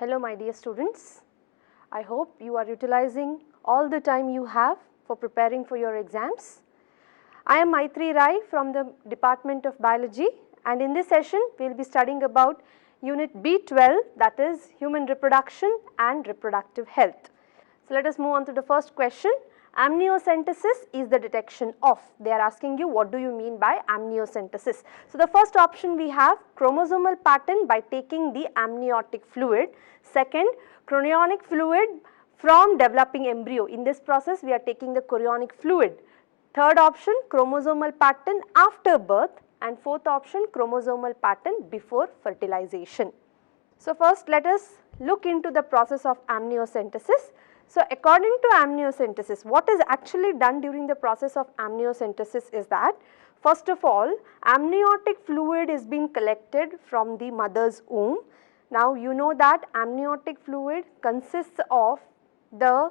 Hello my dear students, I hope you are utilizing all the time you have for preparing for your exams. I am Maitri Rai from the Department of Biology, and in this session we will be studying about Unit B12, that is Human Reproduction and Reproductive Health. So let us move on to the first question. Amniocentesis is the detection of. They are asking you what do you mean by amniocentesis. So the first option we have chromosomal pattern by taking the amniotic fluid. Second, chorionic fluid from developing embryo. In this process we are taking the chorionic fluid. Third option, chromosomal pattern after birth, and fourth option, chromosomal pattern before fertilization. So first let us look into the process of amniocentesis. So according to amniocentesis, what is actually done during the process of amniocentesis is that, first of all, amniotic fluid is being collected from the mother's womb. Now you know that amniotic fluid consists of the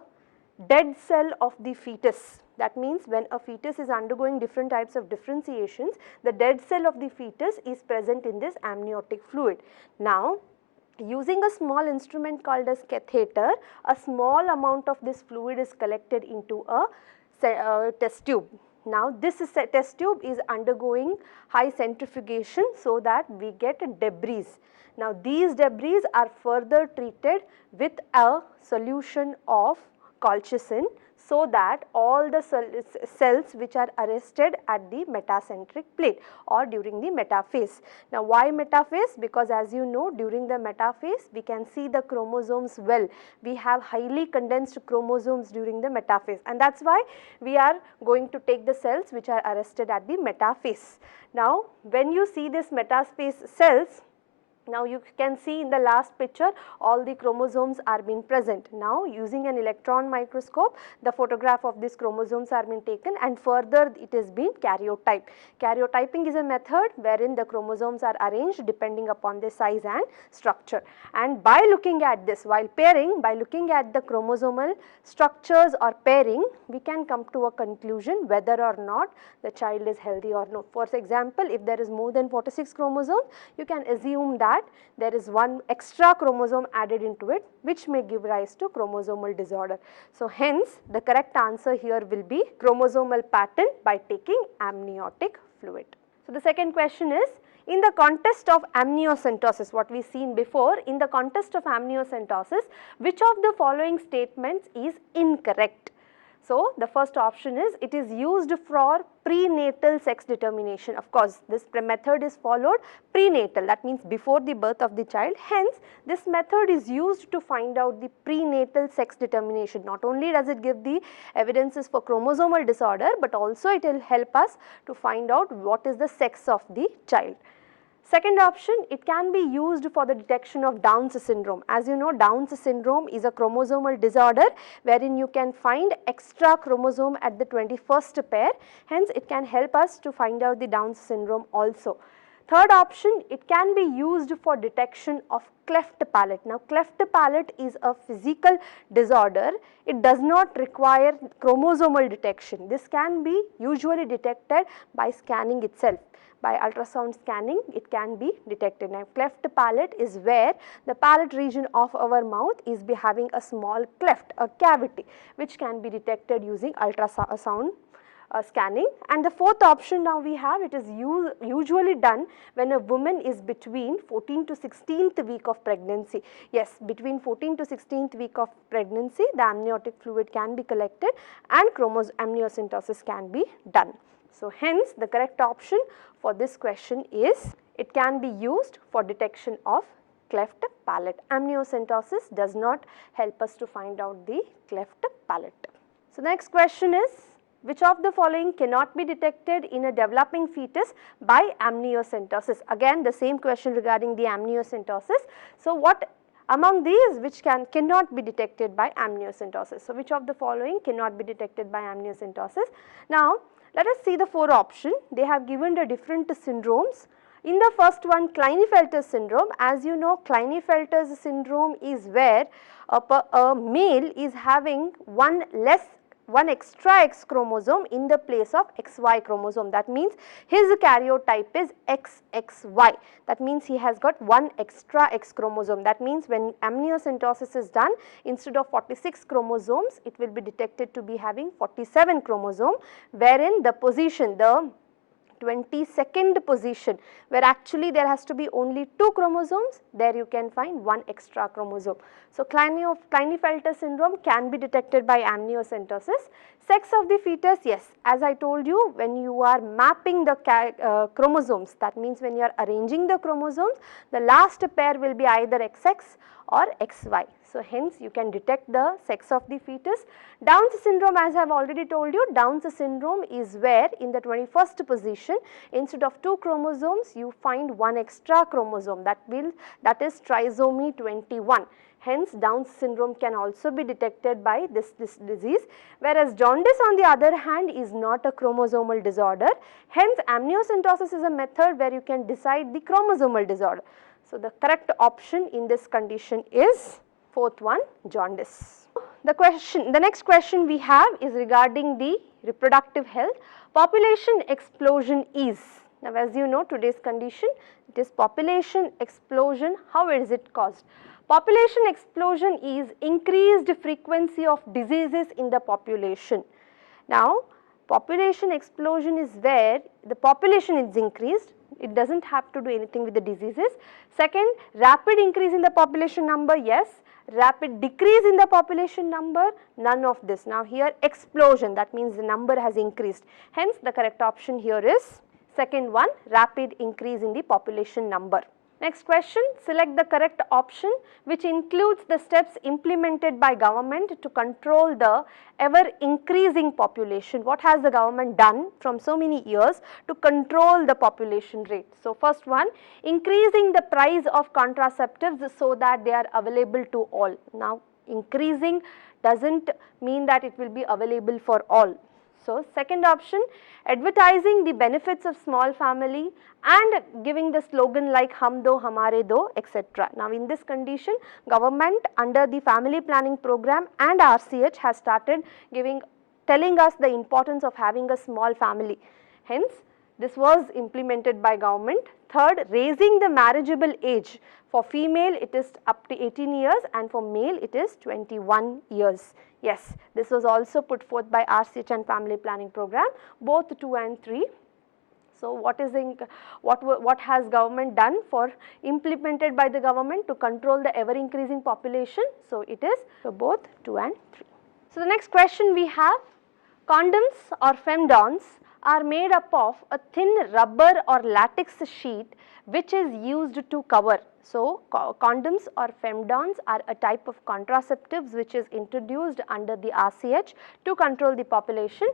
dead cell of the fetus. That means when a fetus is undergoing different types of differentiations, the dead cell of the fetus is present in this amniotic fluid. Now using a small instrument called as catheter, a small amount of this fluid is collected into a test tube. Now this test tube is undergoing high centrifugation so that we get debris. Now these debris are further treated with a solution of colchicine so that all the cells which are arrested at the metacentric plate or during the metaphase. Now why metaphase? Because as you know, during the metaphase we can see the chromosomes well. We have highly condensed chromosomes during the metaphase, and that is why we are going to take the cells which are arrested at the metaphase. Now when you see this metaphase cells, now you can see in the last picture all the chromosomes are being present. Now using an electron microscope, the photograph of these chromosomes are being taken and further it is being karyotyped. Karyotyping is a method wherein the chromosomes are arranged depending upon their size and structure. And by looking at this, while pairing, by looking at the chromosomal structures or pairing, we can come to a conclusion whether or not the child is healthy or not. For example, if there is more than 46 chromosomes, you can assume that there is one extra chromosome added into it which may give rise to chromosomal disorder. So hence the correct answer here will be chromosomal pattern by taking amniotic fluid. So the second question is, in the context of amniocentesis, what we seen before, in the context of amniocentesis, which of the following statements is incorrect? So the first option is, it is used for prenatal sex determination. Of course, this method is followed prenatal, that means before the birth of the child. Hence, this method is used to find out the prenatal sex determination. Not only does it give the evidences for chromosomal disorder, but also it will help us to find out what is the sex of the child. Second option, it can be used for the detection of Down's syndrome. As you know, Down's syndrome is a chromosomal disorder wherein you can find extra chromosome at the 21st pair. Hence, it can help us to find out the Down's syndrome also. Third option, it can be used for detection of cleft palate. Now, cleft palate is a physical disorder. It does not require chromosomal detection. This can be usually detected by scanning itself. By ultrasound scanning, it can be detected. Now, cleft palate is where the palate region of our mouth is having a small cleft, a cavity, which can be detected using ultrasound scanning. And the fourth option now we have, it is usually done when a woman is between 14th to 16th week of pregnancy. Yes, between 14th to 16th week of pregnancy, the amniotic fluid can be collected and amniocentesis can be done. So hence the correct option for this question is, it can be used for detection of cleft palate. Amniocentesis does not help us to find out the cleft palate. So next question is, which of the following cannot be detected in a developing fetus by amniocentesis? Again the same question regarding the amniocentesis. So what among these which cannot be detected by amniocentesis? So which of the following cannot be detected by amniocentesis? Now let us see the four options. They have given the different syndromes. In the first one, Klinefelter syndrome, as you know, Klinefelter's syndrome is where a male is having one less one extra X chromosome in the place of XY chromosome. That means his karyotype is XXY. That means he has got one extra X chromosome. That means when amniocentesis is done, instead of 46 chromosomes, it will be detected to be having 47 chromosome, wherein the position, the 22nd position, where actually there has to be only 2 chromosomes, there you can find one extra chromosome. So, Klinefelter syndrome can be detected by amniocentesis. Sex of the fetus, yes, as I told you, when you are mapping the chromosomes, that means when you are arranging the chromosomes, the last pair will be either XX or XY. So, hence you can detect the sex of the fetus. Down's syndrome, as I have already told you, Down's syndrome is where in the 21st position, instead of 2 chromosomes, you find one extra chromosome, that is trisomy 21. Hence, Down's syndrome can also be detected by this disease, whereas jaundice on the other hand is not a chromosomal disorder. Hence, amniocentesis is a method where you can decide the chromosomal disorder. So, the correct option in this condition is fourth one, jaundice. The next question we have is regarding the reproductive health. Population explosion is, now as you know, today's condition, it is population explosion. How is it caused? Population explosion is increased frequency of diseases in the population. Now, population explosion is where the population is increased, it does not have to do anything with the diseases. Second, rapid increase in the population number, yes. Rapid decrease in the population number, none of this. Now, here explosion, that means the number has increased. Hence, the correct option here is second one, rapid increase in the population number. Next question, select the correct option which includes the steps implemented by government to control the ever increasing population. What has the government done from so many years to control the population rate? So, first one, increasing the price of contraceptives so that they are available to all. Now, increasing does not mean that it will be available for all. So, second option, advertising the benefits of small family and giving the slogan like hum do, hamare do, etc. Now, in this condition, government under the family planning program and RCH has started telling us the importance of having a small family. Hence, this was implemented by government. Third, raising the marriageable age. For female, it is up to 18 years and for male, it is 21 years. Yes, this was also put forth by RCH and family planning program, both 2 and 3. So, what has government done for implemented by the government to control the ever increasing population? So, it is both 2 and 3. So, the next question we have, condoms or femdons are made up of a thin rubber or latex sheet which is used to cover. So, condoms or femdons are a type of contraceptives which is introduced under the RCH to control the population.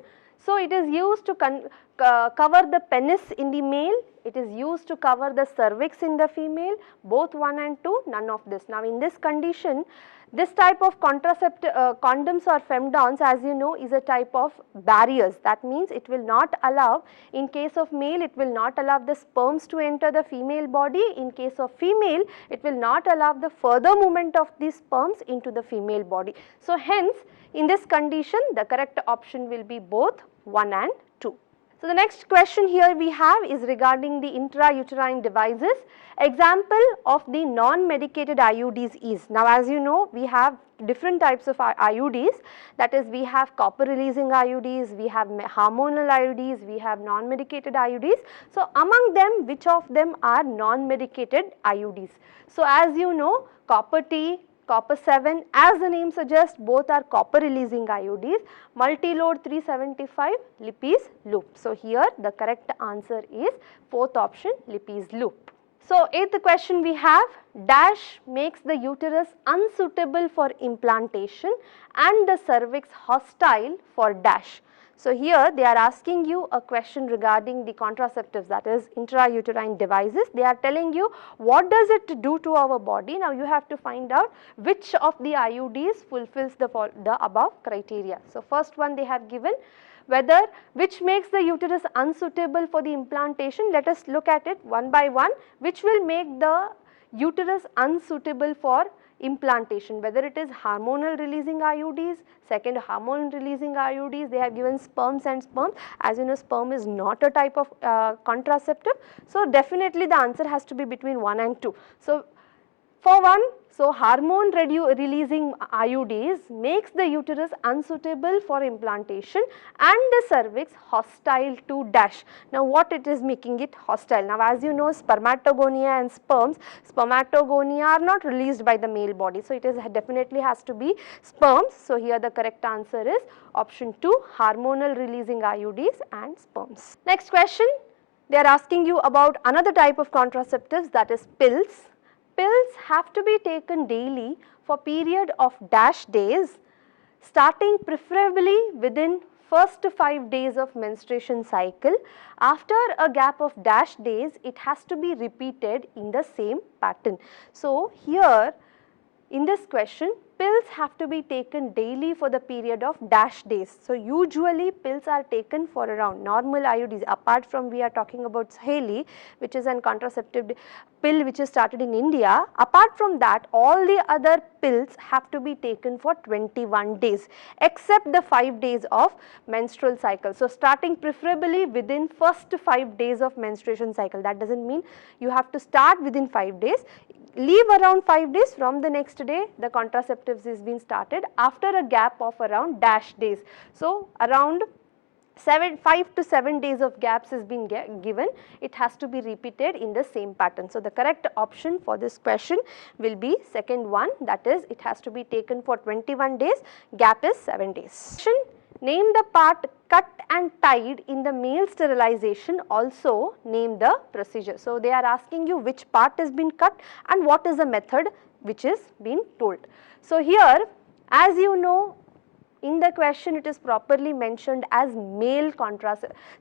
So, it is used to cover the penis in the male, it is used to cover the cervix in the female, both 1 and 2, none of this. Now, in this condition, this type of condoms or femdons, as you know, is a type of barriers. That means it will not allow, in case of male, it will not allow the sperms to enter the female body. In case of female, it will not allow the further movement of these sperms into the female body. So, hence, in this condition, the correct option will be both 1 and 2. So, the next question here we have is regarding the intrauterine devices. Example of the non-medicated IUDs is, now as you know, we have different types of IUDs, that is we have copper releasing IUDs, we have hormonal IUDs, we have non-medicated IUDs. So, among them, which of them are non-medicated IUDs? So, as you know, copper T, copper 7, as the name suggests, both are copper releasing IUDs, multi-load 375, Lippes loop. So, here the correct answer is fourth option, Lippes loop. So, eighth question we have, dash makes the uterus unsuitable for implantation and the cervix hostile for dash. So, here they are asking you a question regarding the contraceptives, that is intrauterine devices. They are telling you what does it do to our body. Now, you have to find out which of the IUDs fulfills the above criteria. So, first one they have given, whether which makes the uterus unsuitable for the implantation. Let us look at it one by one. Which will make the uterus unsuitable for implantation, whether it is hormonal releasing IUDs, second hormone releasing IUDs, they have given sperms and sperms. As you know, sperm is not a type of contraceptive. So, definitely the answer has to be between 1 and 2. So, for 1, so hormone releasing IUDs makes the uterus unsuitable for implantation and the cervix hostile to dash. Now, what it is making it hostile? Now, as you know, spermatogonia and spermatogonia are not released by the male body. So, it is definitely has to be sperms. So, here the correct answer is option 2, hormonal releasing IUDs and sperms. Next question, they are asking you about another type of contraceptives, that is pills. Pills have to be taken daily for period of dash days, starting preferably within first 5 days of menstruation cycle. After a gap of dash days, it has to be repeated in the same pattern. So, here in this question, pills have to be taken daily for the period of dash days. So, usually pills are taken for around normal IUDs, apart from we are talking about Saheli, which is an contraceptive pill which is started in India. Apart from that, all the other pills have to be taken for 21 days except the 5 days of menstrual cycle. So, starting preferably within first 5 days of menstruation cycle. That does not mean you have to start within 5 days. Leave around 5 days, from the next day the contraceptives is being started after a gap of around dash days. So, around 5 to 7 days of gaps is being given, it has to be repeated in the same pattern. So, the correct option for this question will be second one, that is it has to be taken for 21 days, gap is 7 days. Name the part cut and tied in the male sterilization, also name the procedure. So, they are asking you which part has been cut and what is the method which is being told. So, here as you know, in the question it is properly mentioned as male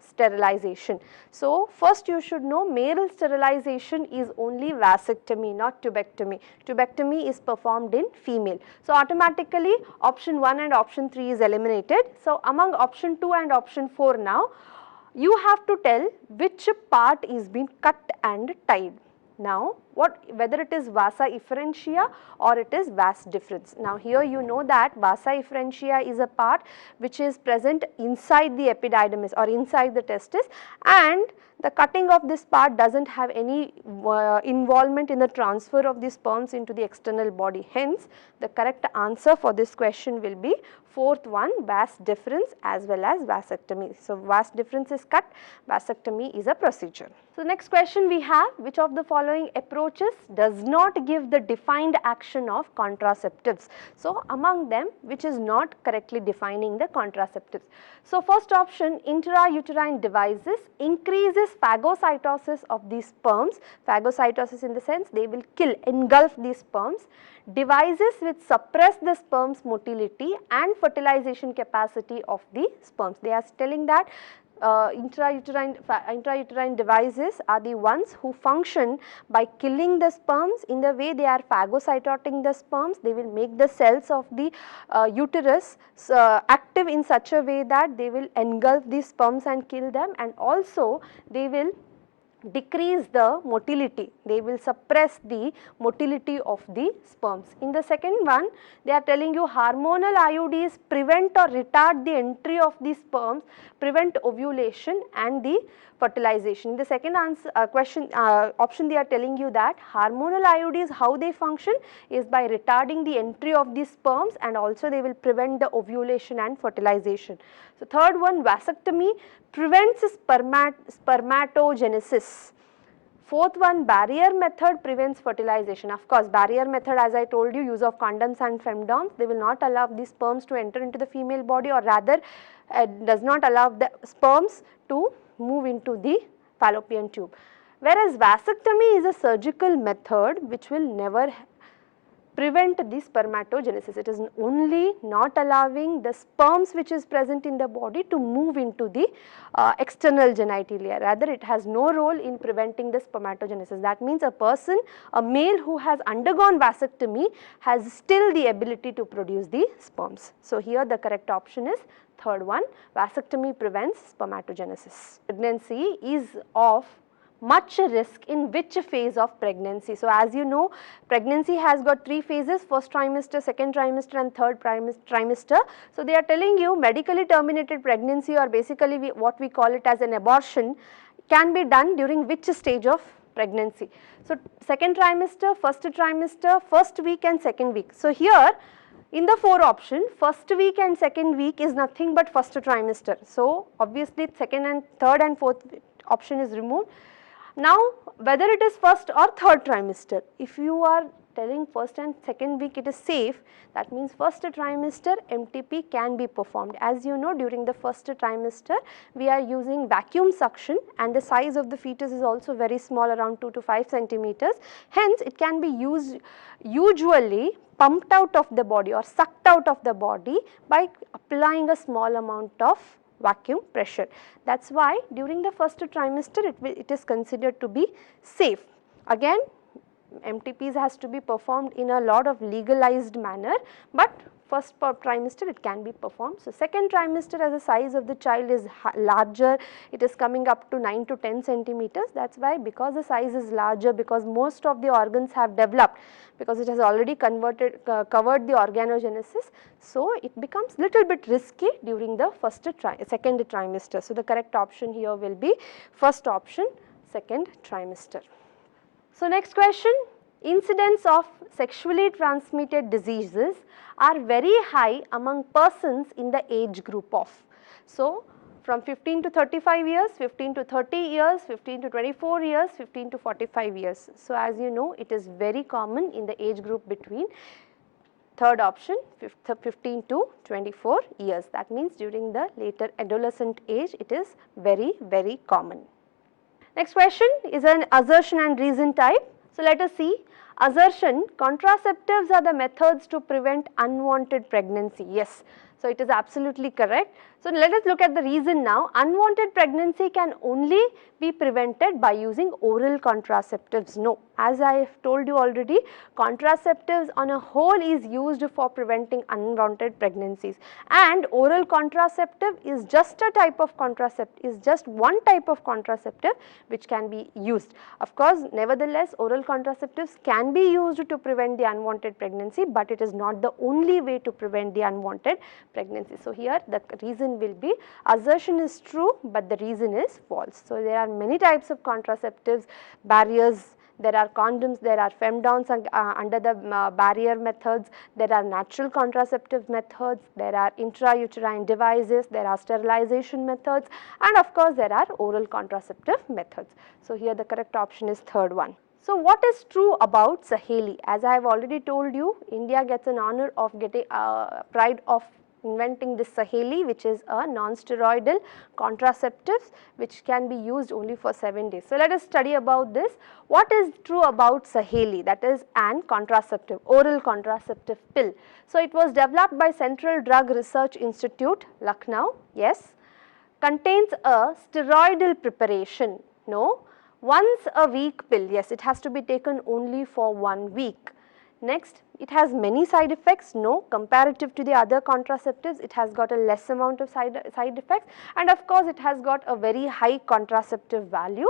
sterilization. So, first you should know male sterilization is only vasectomy, not tubectomy. Tubectomy is performed in female. So, automatically option 1 and option 3 is eliminated. So, among option 2 and option 4 now, you have to tell which part is being cut and tied. Now, whether it is vasa efferentia or it is vas deferens. Now, here you know that vasa efferentia is a part which is present inside the epididymis or inside the testis, and the cutting of this part does not have any involvement in the transfer of the sperms into the external body. Hence, the correct answer for this question will be fourth one, vas deferens as well as vasectomy. So, vas deferens is cut, vasectomy is a procedure. So, next question we have, which of the following approaches does not give the defined action of contraceptives? So, among them which is not correctly defining the contraceptives. So, first option, intrauterine devices increases phagocytosis of these sperms. Phagocytosis in the sense they will engulf these sperms. Devices which suppress the sperm's motility and fertilization capacity of the sperms. They are telling that intrauterine devices are the ones who function by killing the sperms. In the way they are phagocytotic the sperms, they will make the cells of the uterus active in such a way that they will engulf the sperms and kill them, and also they will decrease the motility, they will suppress the motility of the sperms. In the second one, they are telling you hormonal IUDs prevent or retard the entry of the sperms, prevent ovulation and the fertilization. In the second option they are telling you that hormonal IUDs, how they function is by retarding the entry of the sperms, and also they will prevent the ovulation and fertilization. So, third one, vasectomy prevents spermatogenesis. Fourth one, barrier method prevents fertilization. Of course, barrier method, as I told you, use of condoms and femdoms, they will not allow the sperms to enter into the female body, or rather does not allow the sperms to move into the fallopian tube. Whereas vasectomy is a surgical method which will never prevent the spermatogenesis. It is only not allowing the sperms which is present in the body to move into the external genitalia. Rather, it has no role in preventing the spermatogenesis. That means a male who has undergone vasectomy has still the ability to produce the sperms. So, here the correct option is third one, vasectomy prevents spermatogenesis. Pregnancy is of much risk in which phase of pregnancy. So as you know, pregnancy has got 3 phases, first trimester, second trimester and third trimester. So they are telling you medically terminated pregnancy, or basically what we call it as an abortion, can be done during which stage of pregnancy. So second trimester, first week and second week. So here in the 4 option, first week and second week is nothing but first trimester. So obviously second and third and fourth option is removed. Now whether it is first or third trimester, if you are telling first and second week it is safe, that means first trimester MTP can be performed. As you know, during the first trimester we are using vacuum suction and the size of the fetus is also very small, around 2 to 5 centimeters. Hence it can be used, usually pumped out of the body or sucked out of the body by applying a small amount of vacuum pressure. That is why during the first trimester it is considered to be safe. Again, MTPs has to be performed in a lot of legalized manner, but first trimester it can be performed. So second trimester, as the size of the child is larger, it is coming up to 9 to 10 centimeters. That is why, because the size is larger, because most of the organs have developed, because it has already covered the organogenesis, so it becomes little bit risky during the second trimester. So the correct option here will be first option, second trimester. So next question, incidence of sexually transmitted diseases are very high among persons in the age group of. So from 15 to 35 years, 15 to 30 years, 15 to 24 years, 15 to 45 years. So as you know, it is very common in the age group between third option 15 to 24 years. That means during the later adolescent age it is very, very common. Next question is an assertion and reason type. So let us see. Assertion, contraceptives are the methods to prevent unwanted pregnancy. Yes, so it is absolutely correct. So let us look at the reason now. Unwanted pregnancy can only be prevented by using oral contraceptives. No, as I have told you already, contraceptives on a whole is used for preventing unwanted pregnancies, and oral contraceptive is just a type of contraceptive, is just one type of contraceptive which can be used. Of course, nevertheless, oral contraceptives can be used to prevent the unwanted pregnancy, but it is not the only way to prevent the unwanted pregnancy. So here the reason will be assertion is true, but the reason is false. So there are many types of contraceptives, barriers, there are condoms, there are femdowns under the barrier methods, there are natural contraceptive methods, there are intrauterine devices, there are sterilization methods, and of course there are oral contraceptive methods. So here the correct option is third one. So what is true about Saheli? As I have already told you, India gets an honor of getting pride of inventing this Saheli, which is a non-steroidal contraceptives which can be used only for 7 days. So let us study about this. What is true about Saheli? That is an contraceptive, oral contraceptive pill. So it was developed by Central Drug Research Institute, Lucknow. Yes. Contains a steroidal preparation. No. Once a week pill. Yes, it has to be taken only for 1 week. Next, it has many side effects. No, comparative to the other contraceptives, it has got a less amount of side effects, and of course it has got a very high contraceptive value.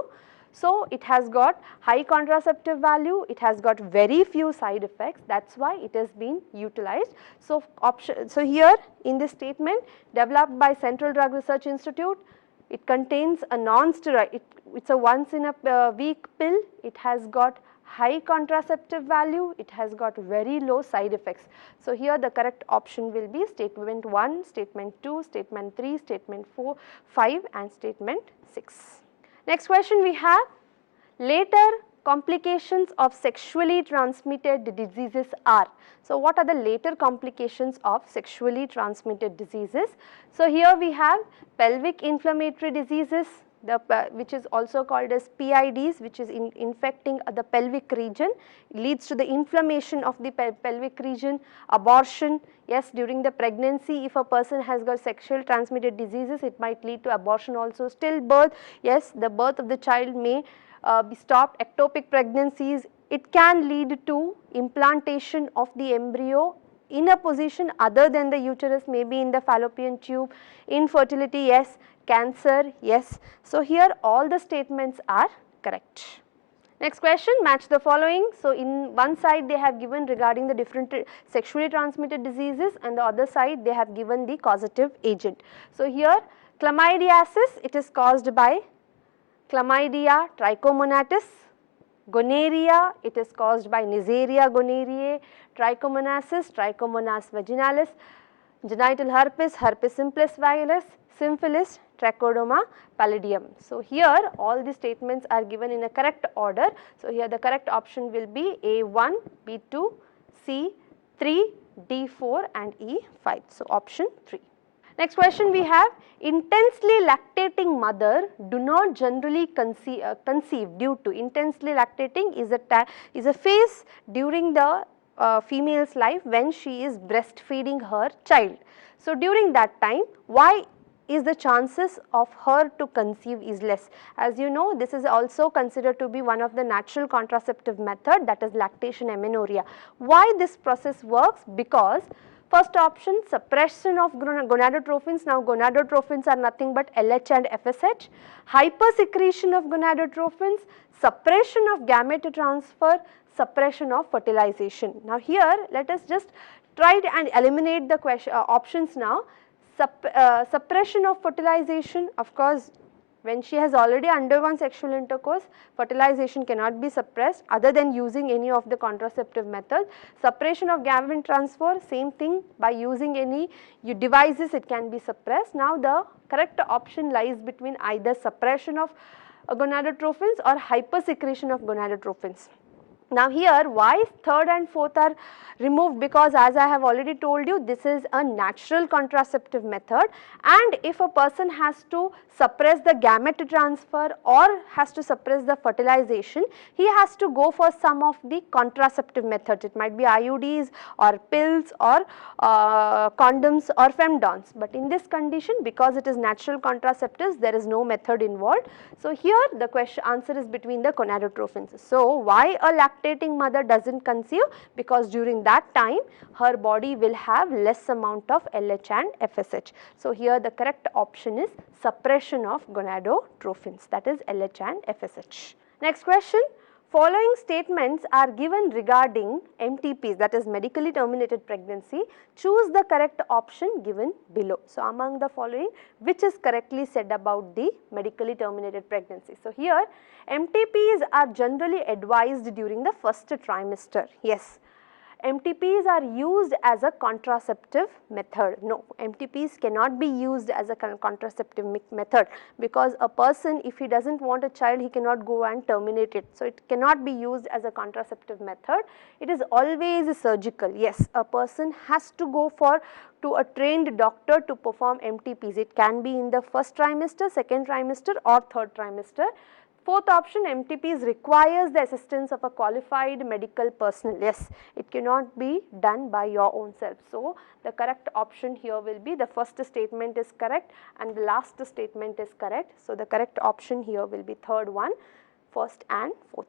So it has got high contraceptive value, it has got very few side effects, that is why it is being utilized. So here in this statement, developed by Central Drug Research Institute, it contains a non-steroid, it is a once in a week pill, it has got high contraceptive value, it has got very low side effects. So here the correct option will be statement 1, statement 2, statement 3, statement 4, 5 and statement 6. Next question we have, later complications of sexually transmitted diseases are. So what are the later complications of sexually transmitted diseases? So here we have pelvic inflammatory diseases, which is also called as PIDs, which is infecting the pelvic region, leads to the inflammation of the pelvic region, abortion. Yes, during the pregnancy, if a person has got sexual transmitted diseases, it might lead to abortion also. Stillbirth, yes, the birth of the child may be stopped. Ectopic pregnancies, it can lead to implantation of the embryo in a position other than the uterus, maybe in the fallopian tube. Infertility, yes. Cancer, yes. So here all the statements are correct. Next question, match the following. So, in one side they have given regarding the different sexually transmitted diseases and the other side they have given the causative agent. So, here chlamydiasis, it is caused by Chlamydia trichomonatis, gonorrhea, it is caused by Neisseria gonorrhoeae, trichomonasis, Trichomonas vaginalis, genital herpes, herpes simplex virus, syphilis, Trichodoma pallidum. So, here all the statements are given in a correct order. So, here the correct option will be A1, B2, C3, D4 and E5. So, option 3. Next question we have, intensely lactating mother do not generally conceive due to, intensely lactating is a phase during the female's life when she is breastfeeding her child. So, during that time, why is the chances of her to conceive is less? As you know, this is also considered to be one of the natural contraceptive method, that is lactation amenorrhea. Why this process works? Because first option, suppression of gonadotrophins. Now, gonadotrophins are nothing but LH and FSH, hypersecretion of gonadotrophins, suppression of gamete transfer, suppression of fertilization. Now, here let us just try and eliminate the options now. Suppression of fertilization, of course, when she has already undergone sexual intercourse, fertilization cannot be suppressed other than using any of the contraceptive methods. Suppression of gamete transfer, same thing, by using any devices it can be suppressed. Now, the correct option lies between either suppression of gonadotrophins or hypersecretion of gonadotrophins. Now, here why third and fourth are removed? Because as I have already told you, this is a natural contraceptive method, and if a person has to suppress the gamete transfer or has to suppress the fertilization, he has to go for some of the contraceptive methods. It might be IUDs or pills or condoms or femdons, but in this condition, because it is natural contraceptives, there is no method involved. So, here the answer is between the gonadotrophins. So, why a lactating mother does not conceive? Because during that time her body will have less amount of LH and FSH. So, here the correct option is suppression of gonadotrophins, that is LH and FSH. Next question, following statements are given regarding MTPs, that is medically terminated pregnancy. Choose the correct option given below. So, among the following, which is correctly said about the medically terminated pregnancy? So, here MTPs are generally advised during the first trimester. Yes, MTPs are used as a contraceptive method. No, MTPs cannot be used as a contraceptive method, because a person, if he does not want a child, he cannot go and terminate it. So, it cannot be used as a contraceptive method. It is always surgical. Yes, a person has to go to a trained doctor to perform MTPs. It can be in the first trimester, second trimester or third trimester. Fourth option, MTPs requires the assistance of a qualified medical personnel. Yes, it cannot be done by your own self. So, the correct option here will be, the first statement is correct and the last statement is correct. So, the correct option here will be third one, first and fourth.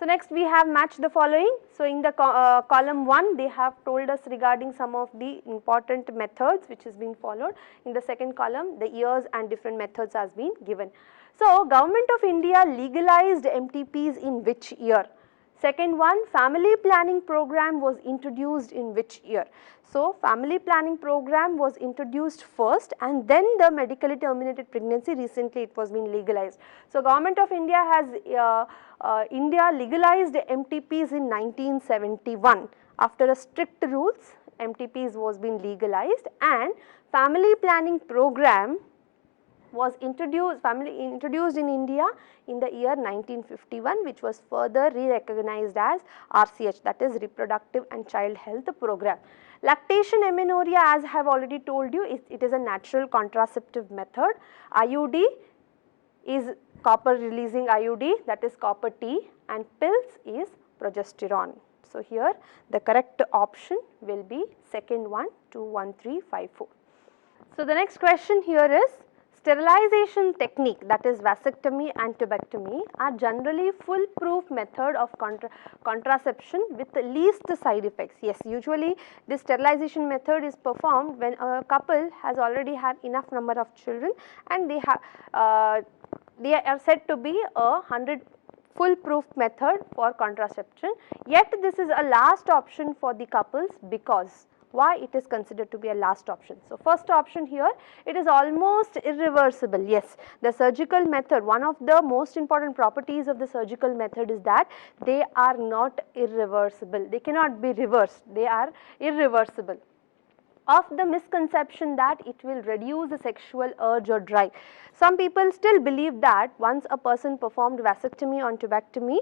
So, next we have matched the following. So, in the column 1 they have told us regarding some of the important methods which has been followed. In the second column, the years and different methods has been given. So, Government of India legalized MTPs in which year? Second one, family planning program was introduced in which year? So, family planning program was introduced first and then the medically terminated pregnancy, recently it was being legalized. So, Government of India has legalized MTPs in 1971. After a strict rules, MTPs was being legalized, and family planning program was introduced in India in the year 1951, which was further re-recognized as RCH, that is Reproductive and Child Health Program. Lactation amenorrhea, as I have already told you, it is a natural contraceptive method. IUD is copper releasing IUD, that is copper T, and pills is progesterone. So, here the correct option will be second one, 2, 1, 3, 5, 4. So, the next question here is, sterilization technique, that is vasectomy and tubectomy, are generally foolproof method of contraception with the least side effects. Yes, usually this sterilization method is performed when a couple has already had enough number of children and they have they are said to be a 100 foolproof method for contraception, yet this is a last option for the couples. Because why it is considered to be a last option? So, first option here, it is almost irreversible. Yes, the surgical method, one of the most important properties of the surgical method is that they are not irreversible, they cannot be reversed, they are irreversible. Of the misconception that it will reduce the sexual urge or drive. Some people still believe that once a person performed vasectomy or tubectomy,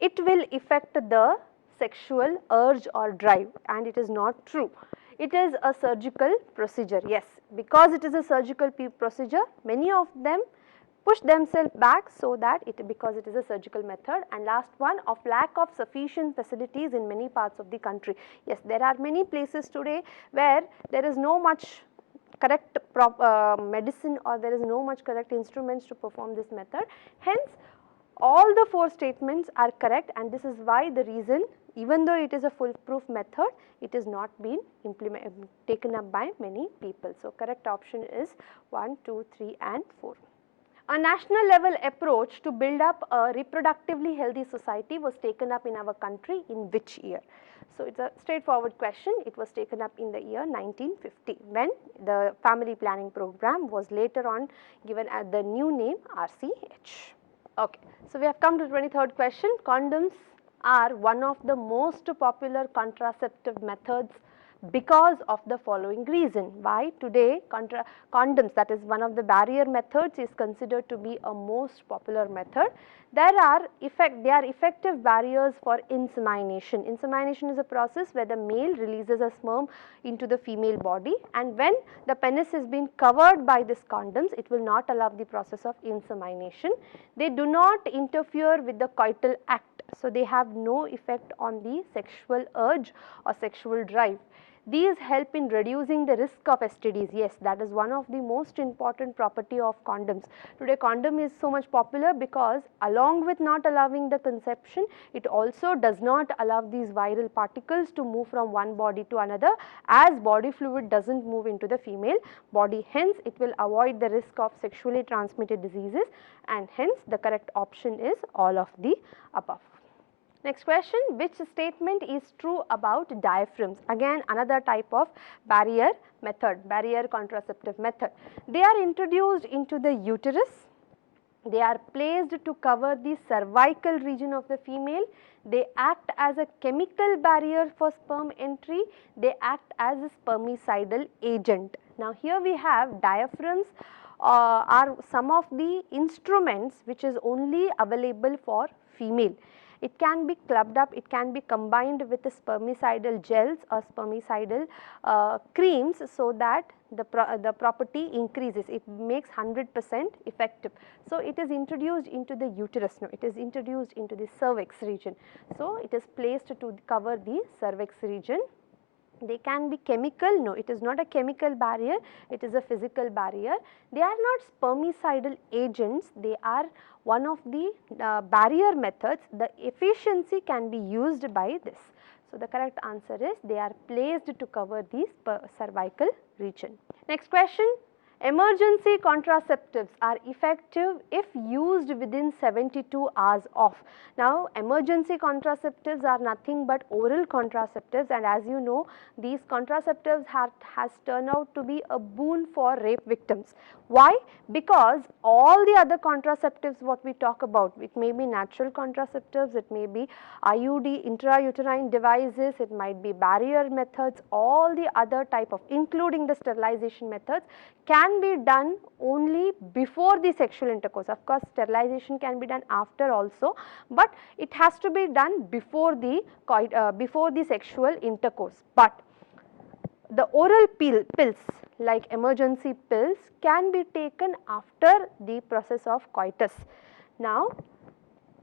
it will affect the sexual urge or drive, and it is not true. It is a surgical procedure. Yes, because it is a surgical procedure, many of them push themselves back, so that because it is a surgical method. And last one, of lack of sufficient facilities in many parts of the country. Yes, there are many places today where there is no much correct medicine, or there is no much correct instruments to perform this method. Hence, all the four statements are correct, and this is why the reason, even though it is a foolproof method, it is not been taken up by many people. So, correct option is 1, 2, 3 and 4. A national level approach to build up a reproductively healthy society was taken up in our country in which year? So, it is a straightforward question. It was taken up in the year 1950, when the family planning program was later on given as the new name RCH. Okay. So, we have come to the 23rd question. Condoms are one of the most popular contraceptive methods because of the following reason. Why today condoms, that is one of the barrier methods, is considered to be a most popular method? They are effective barriers for insemination. Insemination is a process where the male releases a sperm into the female body, and when the penis has been covered by this condoms, it will not allow the process of insemination. They do not interfere with the coital act, so they have no effect on the sexual urge or sexual drive. These help in reducing the risk of STDs. Yes, that is one of the most important property of condoms. Today condom is so much popular because along with not allowing the conception, it also does not allow these viral particles to move from one body to another, as body fluid does not move into the female body. Hence, it will avoid the risk of sexually transmitted diseases, and hence the correct option is all of the above. Next question, which statement is true about diaphragms? Again another type of barrier method, barrier contraceptive method. They are introduced into the uterus, they are placed to cover the cervical region of the female, they act as a chemical barrier for sperm entry, they act as a spermicidal agent. Now here we have diaphragms are some of the instruments which is only available for female. It can be clubbed up, it can be combined with the spermicidal gels or spermicidal creams, so that the property increases, it makes 100% effective. So, it is introduced into the uterus now, it is introduced into the cervix region. So, it is placed to cover the cervix region. They can be chemical, no, it is not a chemical barrier, it is a physical barrier. They are not spermicidal agents, they are one of the barrier methods. The efficiency can be used by this. So, the correct answer is they are placed to cover the cervical region. Next question. Emergency contraceptives are effective if used within 72 hours of. Now, emergency contraceptives are nothing but oral contraceptives, and as you know, these contraceptives has turned out to be a boon for rape victims. Why? Because all the other contraceptives what we talk about, it may be natural contraceptives, it may be IUD, intrauterine devices, it might be barrier methods, all the other type of, including the sterilization methods, can be done only before the sexual intercourse. Of course, sterilization can be done after also, but it has to be done before the sexual intercourse. But the oral pills like emergency pills can be taken after the process of coitus. Now,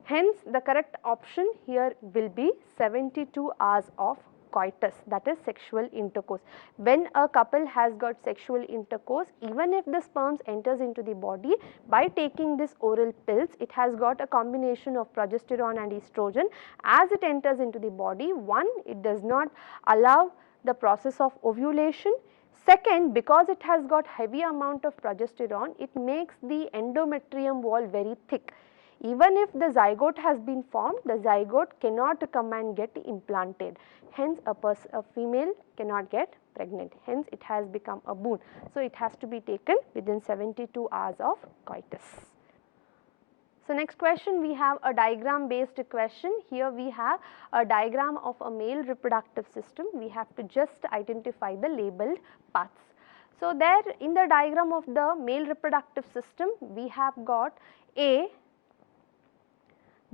hence the correct option here will be 72 hours of coitus, that is sexual intercourse. When a couple has got sexual intercourse, even if the sperms enters into the body, by taking this oral pills, it has got a combination of progesterone and estrogen. As it enters into the body, one, it does not allow the process of ovulation. Second, because it has got heavy amount of progesterone, it makes the endometrium wall very thick. Even if the zygote has been formed, the zygote cannot come and get implanted. Hence, a female cannot get pregnant. Hence, it has become a boon. So, it has to be taken within 72 hours of coitus. So, next question, we have a diagram based question. Here we have a diagram of a male reproductive system. We have to just identify the labeled parts. So, there in the diagram of the male reproductive system, we have got A,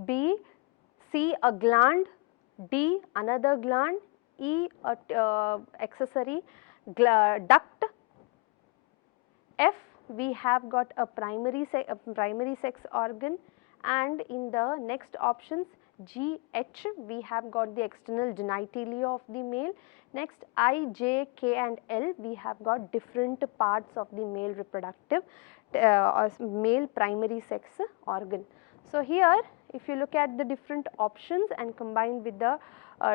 B, C a gland, D another gland, E a accessory duct, F we have got a primary sex organ, and in the next options G, H we have got the external genitalia of the male. Next I, J, K and L we have got different parts of the male reproductive male primary sex organ. So, here if you look at the different options and combined with the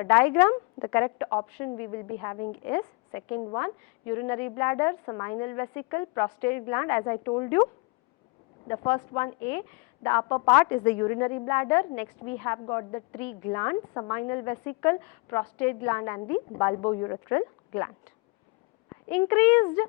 diagram, the correct option we will be having is second one, urinary bladder, seminal vesicle, prostate gland. As I told you, the first one A, the upper part is the urinary bladder. Next we have got the 3 glands, seminal vesicle, prostate gland and the bulbourethral gland. Increased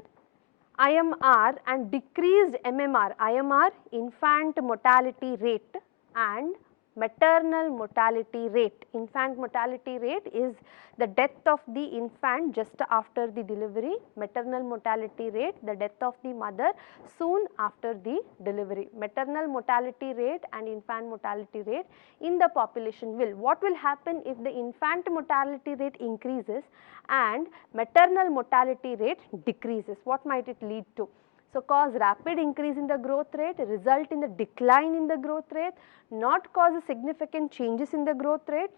IMR and decreased MMR, IMR infant mortality rate and maternal mortality rate. Infant mortality rate is the death of the infant just after the delivery. Maternal mortality rate, the death of the mother soon after the delivery. Maternal mortality rate and infant mortality rate in the population will. What will happen if the infant mortality rate increases and maternal mortality rate decreases? What might it lead to? So, cause rapid increase in the growth rate, result in the decline in the growth rate, not cause significant changes in the growth rate,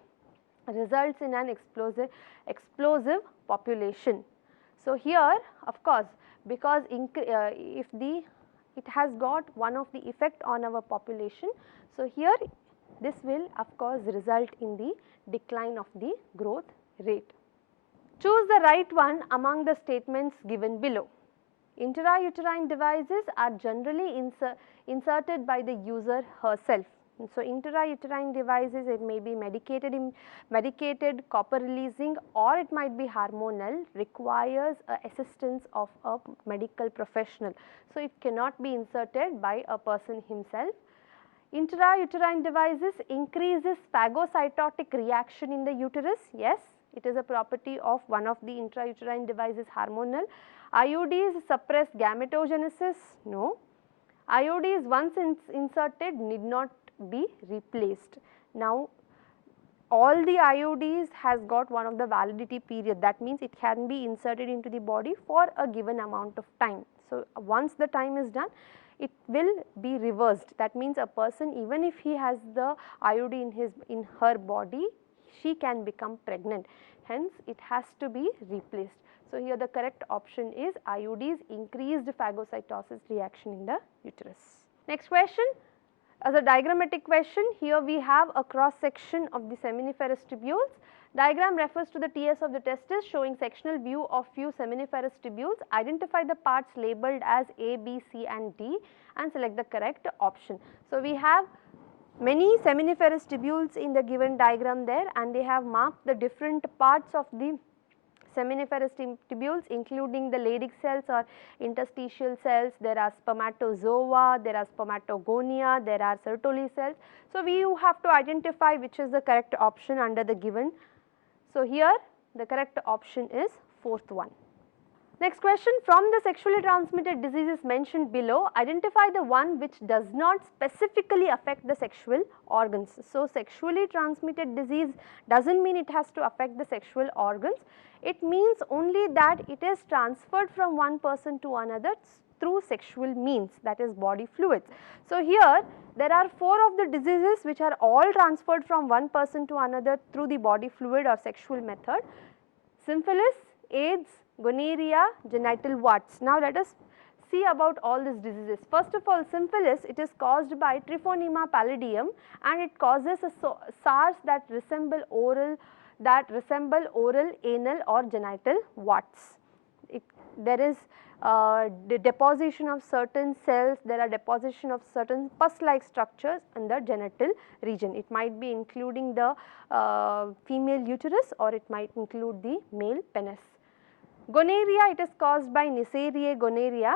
results in an explosive population. So, here of course, because if it has got one of the effect on our population. So, here this will of course result in the decline of the growth rate. Choose the right one among the statements given below. Intrauterine devices are generally inserted by the user herself. So, intrauterine devices, it may be medicated, copper releasing, or it might be hormonal, requires assistance of a medical professional. So, it cannot be inserted by a person himself. Intrauterine devices increases phagocytotic reaction in the uterus. Yes, it is a property of one of the intrauterine devices, hormonal. IUDs suppress gametogenesis. No. IUDs once inserted need not be replaced. Now, all the IUDs has got one of the validity period, that means it can be inserted into the body for a given amount of time. So, once the time is done, it will be reversed. That means a person, even if he has the IUD in her body, she can become pregnant. Hence, it has to be replaced. So, here the correct option is IUDs increased phagocytosis reaction in the uterus. Next question, as a diagrammatic question, here we have a cross section of the seminiferous tubules. Diagram refers to the TS of the testis showing sectional view of few seminiferous tubules. Identify the parts labeled as A, B, C and D and select the correct option. So, we have many seminiferous tubules in the given diagram there, and they have marked the different parts of the seminiferous tubules, including the Leydig cells or interstitial cells. There are spermatozoa, there are spermatogonia, there are Sertoli cells. So, we have to identify which is the correct option under the given. So, here the correct option is fourth one. Next question, from the sexually transmitted diseases mentioned below, identify the one which does not specifically affect the sexual organs. So, sexually transmitted disease does not mean it has to affect the sexual organs. It means only that it is transferred from one person to another through sexual means, that is body fluids. So, here there are 4 of the diseases which are all transferred from one person to another through the body fluid or sexual method: syphilis, AIDS, gonorrhea, genital warts. Now, let us see about all these diseases. First of all, syphilis, it is caused by Triphonema pallidum and it causes a SARS that resemble oral, anal or genital warts. there is the deposition of certain cells, there are deposition of certain pus-like structures in the genital region. It might be including the female uterus or it might include the male penis. Gonorrhea, it is caused by Neisseria gonorrhea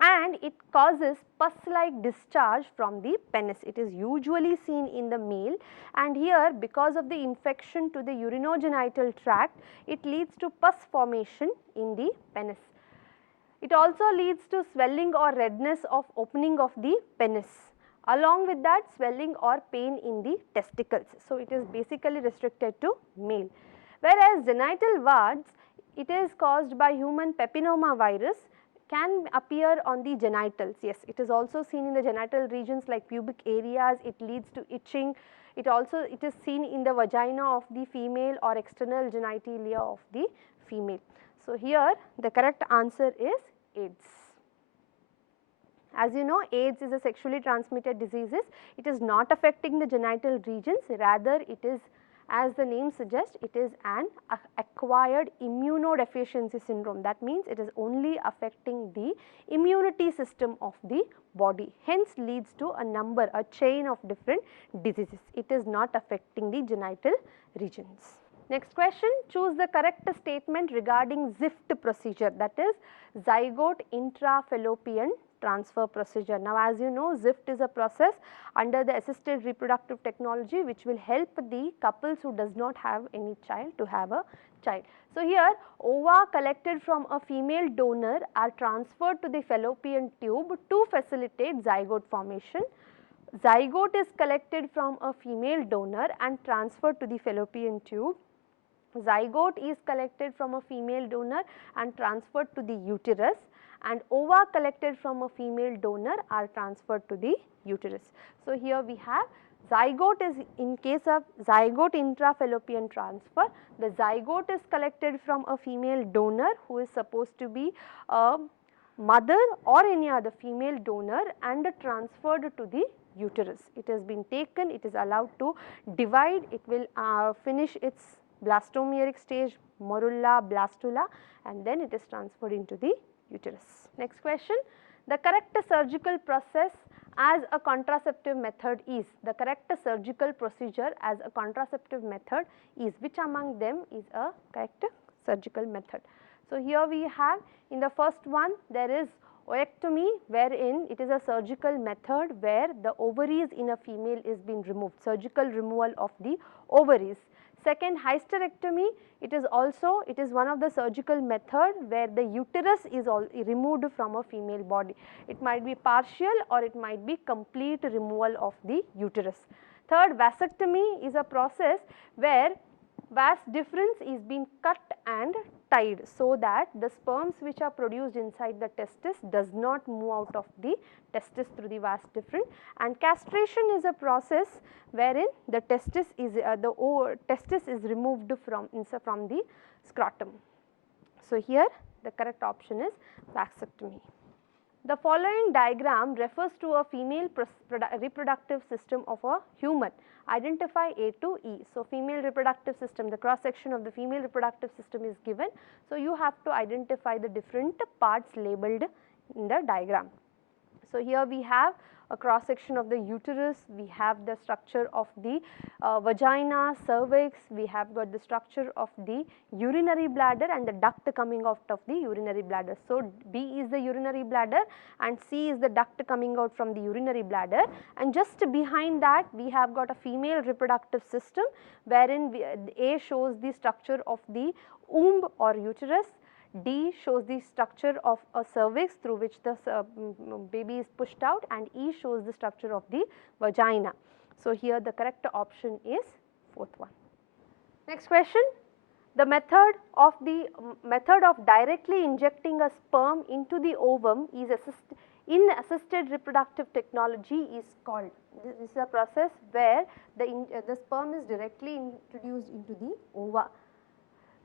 and it causes pus-like discharge from the penis. It is usually seen in the male, and here because of the infection to the urinogenital tract, it leads to pus formation in the penis. It also leads to swelling or redness of opening of the penis. Along with that, swelling or pain in the testicles. So, it is basically restricted to male. Whereas genital warts, it is caused by human papilloma virus, can appear on the genitals. Yes, it is also seen in the genital regions like pubic areas. It leads to itching. It is seen in the vagina of the female or external genitalia of the female. So, here the correct answer is AIDS. As you know, AIDS is a sexually transmitted disease. It is not affecting the genital regions, rather it is, as the name suggests, it is an acquired immunodeficiency syndrome. That means it is only affecting the immunity system of the body, hence leads to a chain of different diseases. It is not affecting the genital regions. Next question, choose the correct statement regarding ZIFT procedure, that is zygote intrafallopian transfer procedure. Now, as you know, ZIFT is a process under the assisted reproductive technology which will help the couples who does not have any child to have a child. So, here ova collected from a female donor are transferred to the fallopian tube to facilitate zygote formation. Zygote is collected from a female donor and transferred to the fallopian tube. Zygote is collected from a female donor and transferred to the uterus, and ova collected from a female donor are transferred to the uterus. So, here we have zygote is, in case of zygote intrafallopian transfer, the zygote is collected from a female donor who is supposed to be a mother or any other female donor and transferred to the uterus. It has been taken, it is allowed to divide, it will finish its blastomeric stage, morula, blastula, and then it is transferred into the uterus. Next question, the correct surgical process as a contraceptive method is, the correct surgical procedure as a contraceptive method is, which among them is a correct surgical method. So, here we have in the first one there is oectomy, wherein it is a surgical method where the ovaries in a female is being removed, surgical removal of the ovaries. Second, hysterectomy, it is one of the surgical method where the uterus is removed from a female body. It might be partial or it might be complete removal of the uterus. Third, vasectomy is a process where vas deferens is being cut and tied so that the sperms which are produced inside the testis does not move out of the testis through the vas deferens, and castration is a process wherein the testis is removed from the scrotum. So, here the correct option is vasectomy. The following diagram refers to a female reproductive system of a human. Identify A to E. So, female reproductive system, the cross section of the female reproductive system is given. So, you have to identify the different parts labeled in the diagram. So, here we have a cross section of the uterus, we have the structure of the vagina, cervix, we have got the structure of the urinary bladder and the duct coming out of the urinary bladder. So, B is the urinary bladder and C is the duct coming out from the urinary bladder, and just behind that we have got a female reproductive system wherein A shows the structure of the womb or uterus, D shows the structure of a cervix through which the baby is pushed out, and E shows the structure of the vagina. So, here the correct option is fourth one. Next question, the method of directly injecting a sperm into the ovum is assisted reproductive technology is called. This is a process where the sperm is directly introduced into the ova.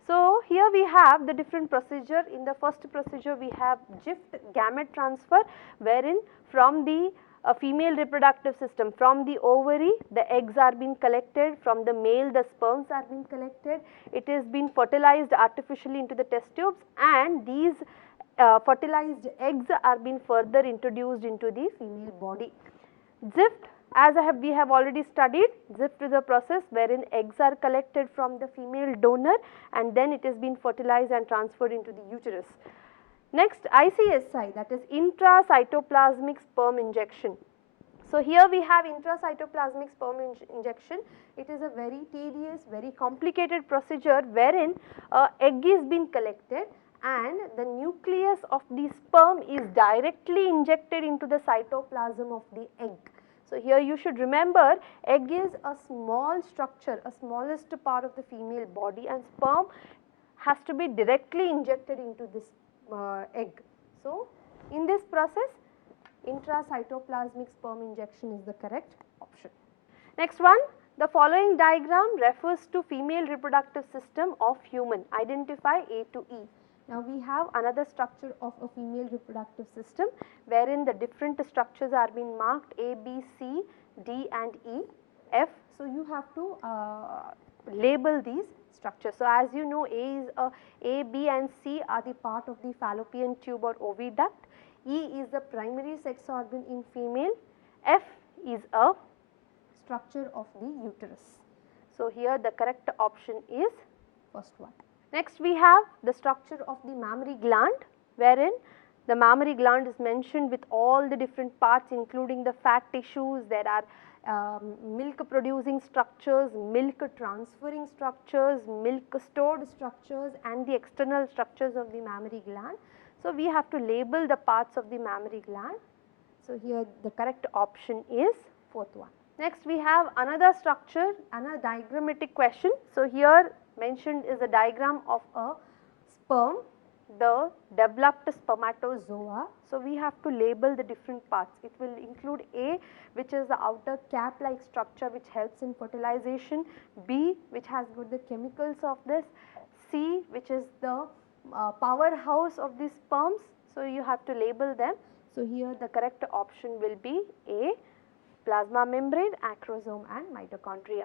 So, here we have the different procedure. In the first procedure we have GIFT, gamete transfer, wherein from the a female reproductive system. From the ovary, the eggs are being collected, from the male, the sperms are being collected, it is being fertilized artificially into the test tubes, and these fertilized eggs are being further introduced into the female body. ZIFT, as we have already studied, ZIFT is a process wherein eggs are collected from the female donor and then it is being fertilized and transferred into the uterus. Next, ICSI, that is intracytoplasmic sperm injection. So here we have intracytoplasmic sperm injection. It is a very tedious, very complicated procedure wherein egg is being collected and the nucleus of the sperm is directly injected into the cytoplasm of the egg. So here you should remember, egg is a small structure, a smallest part of the female body, and sperm has to be directly injected into this egg. So in this process, intracytoplasmic sperm injection is the correct option. Next one, the following diagram refers to female reproductive system of human. Identify A to E. Now we have another structure of a female reproductive system wherein the different structures are being marked A, B, C, D and E, F. So you have to label these structures. So as you know, A, B and C are the part of the fallopian tube or oviduct. E is the primary sex organ in female. F is a structure of the uterus. So here the correct option is first one. Next we have the structure of the mammary gland, wherein the mammary gland is mentioned with all the different parts including the fat tissues. There are milk producing structures, milk transferring structures, milk stored structures and the external structures of the mammary gland. So we have to label the parts of the mammary gland. So here the correct option is fourth one. Next we have another structure, another diagrammatic question. So here mentioned is a diagram of a sperm, the developed spermatozoa. So we have to label the different parts. It will include A, which is the outer cap like structure which helps in fertilization, B, which has got the chemicals of this, C, which is the powerhouse of the sperms. So you have to label them. So here the correct option will be A, plasma membrane, acrosome and mitochondria.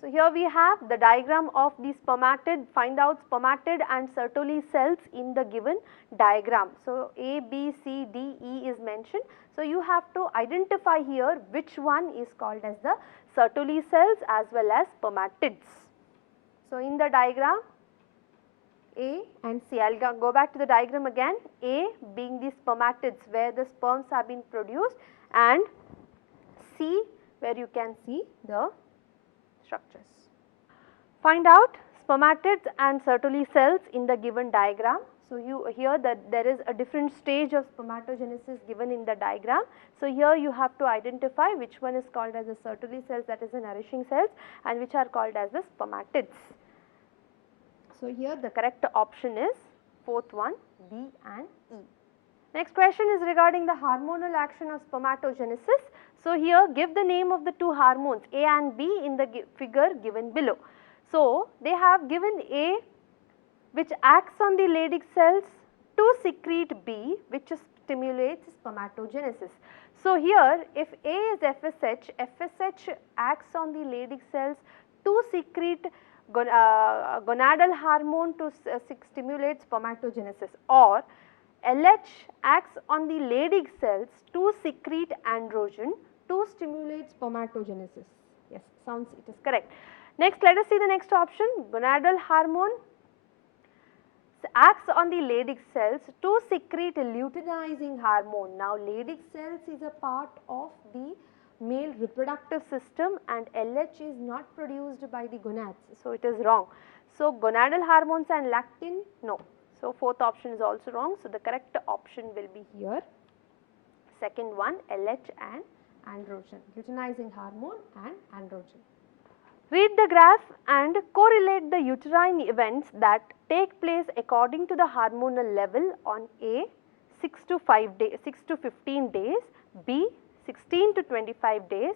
So here we have the diagram of the spermatid. Find out spermatid and Sertoli cells in the given diagram. So A, B, C, D, E is mentioned. So you have to identify here which one is called as the Sertoli cells as well as spermatids. So in the diagram, A and C, I will go back to the diagram again. A being the spermatids where the sperms have been produced, and C where you can see the structures. Find out spermatids and Sertoli cells in the given diagram. So you here that there is a different stage of spermatogenesis given in the diagram. So here you have to identify which one is called as the Sertoli cells, that is the nourishing cells, and which are called as the spermatids. So here the correct option is fourth one, B and E. Next question is regarding the hormonal action of spermatogenesis. So here give the name of the two hormones A and B in the figure given below. So they have given A, which acts on the Leydig cells to secrete B, which stimulates spermatogenesis. So here if A is FSH, FSH acts on the Leydig cells to secrete gonadal hormone to stimulate spermatogenesis, or LH acts on the Leydig cells to secrete androgen to stimulate spermatogenesis. Yes, sounds it is correct. Next, let us see the next option. Gonadal hormone acts on the Leydig cells to secrete luteinizing hormone. Now, Leydig cells is a part of the male reproductive system and LH is not produced by the gonads. So, it is wrong. So, gonadal hormones and lactin, no. So, fourth option is also wrong. So, the correct option will be here. Second one, LH and androgen, luteinizing hormone and androgen. Read the graph and correlate the uterine events that take place according to the hormonal level on A 6 to 15 days, B 16 to 25 days,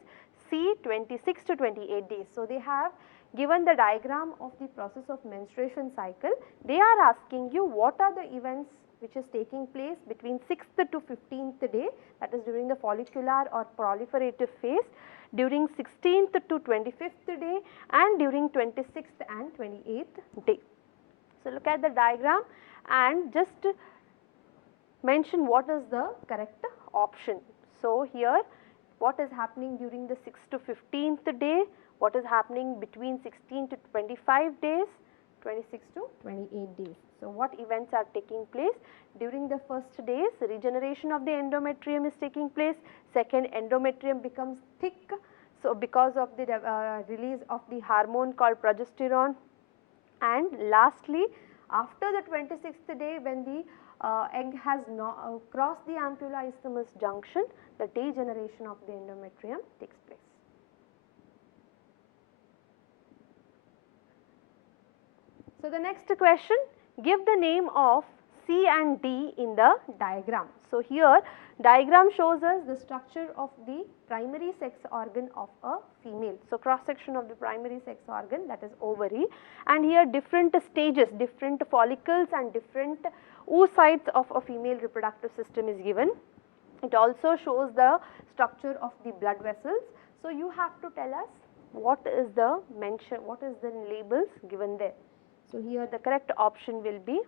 C 26 to 28 days. So, they have given the diagram of the process of menstruation cycle. They are asking you what are the events which is taking place between 6th to 15th day, that is during the follicular or proliferative phase, during 16th to 25th day, and during 26th and 28th day. So, look at the diagram and just mention what is the correct option. So, here what is happening during the 6th to 15th day, what is happening between 16 to 25 days, 26 to 28 days. So, what events are taking place? During the first days, regeneration of the endometrium is taking place. Second, endometrium becomes thick. So, because of the release of the hormone called progesterone. And lastly, after the 26th day, when the egg has crossed the ampulla isthmus junction, the degeneration of the endometrium takes place. So, the next question, give the name of C and D in the diagram. So, here diagram shows us the structure of the primary sex organ of a female. So, cross section of the primary sex organ, that is ovary, and here different stages, different follicles and different oocytes of a female reproductive system is given. It also shows the structure of the blood vessels. So, you have to tell us what is the mention, what is the labels given there. So, here the correct option will be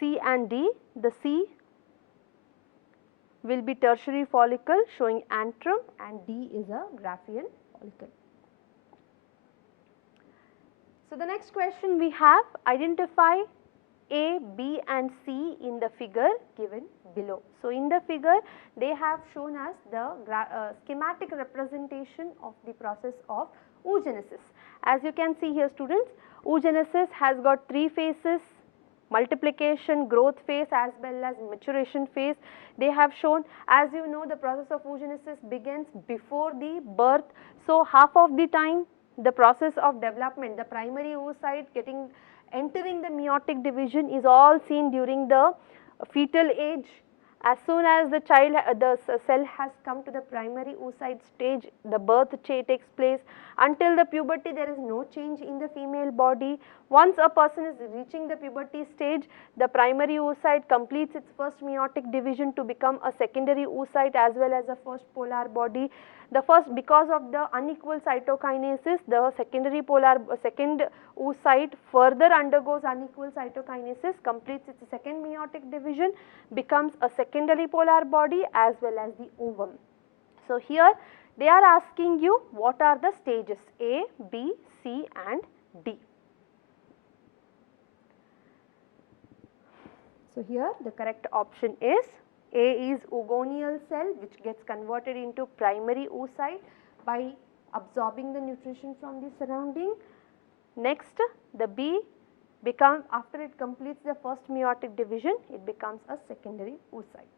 C and D. The C will be tertiary follicle showing antrum, and D is a Graafian follicle. So, the next question we have, identify A, B and C in the figure given below. So, in the figure they have shown us the schematic representation of the process of oogenesis. As you can see here students, oogenesis has got 3 phases: multiplication, growth phase as well as maturation phase. They have shown, as you know, the process of oogenesis begins before the birth. So, half of the time the process of development, the primary oocyte entering the meiotic division is all seen during the fetal age. As soon as the cell has come to the primary oocyte stage, the birth takes place. Until the puberty, there is no change in the female body. Once a person is reaching the puberty stage, the primary oocyte completes its first meiotic division to become a secondary oocyte as well as a first polar body. The first, because of the unequal cytokinesis, the second oocyte further undergoes unequal cytokinesis, completes its second meiotic division, becomes a secondary polar body as well as the ovum. So, here they are asking you what are the stages A, B, C and D. So, here the correct option is A is oogonial cell, which gets converted into primary oocyte by absorbing the nutrition from the surrounding. Next, the B after it completes the first meiotic division, it becomes a secondary oocyte.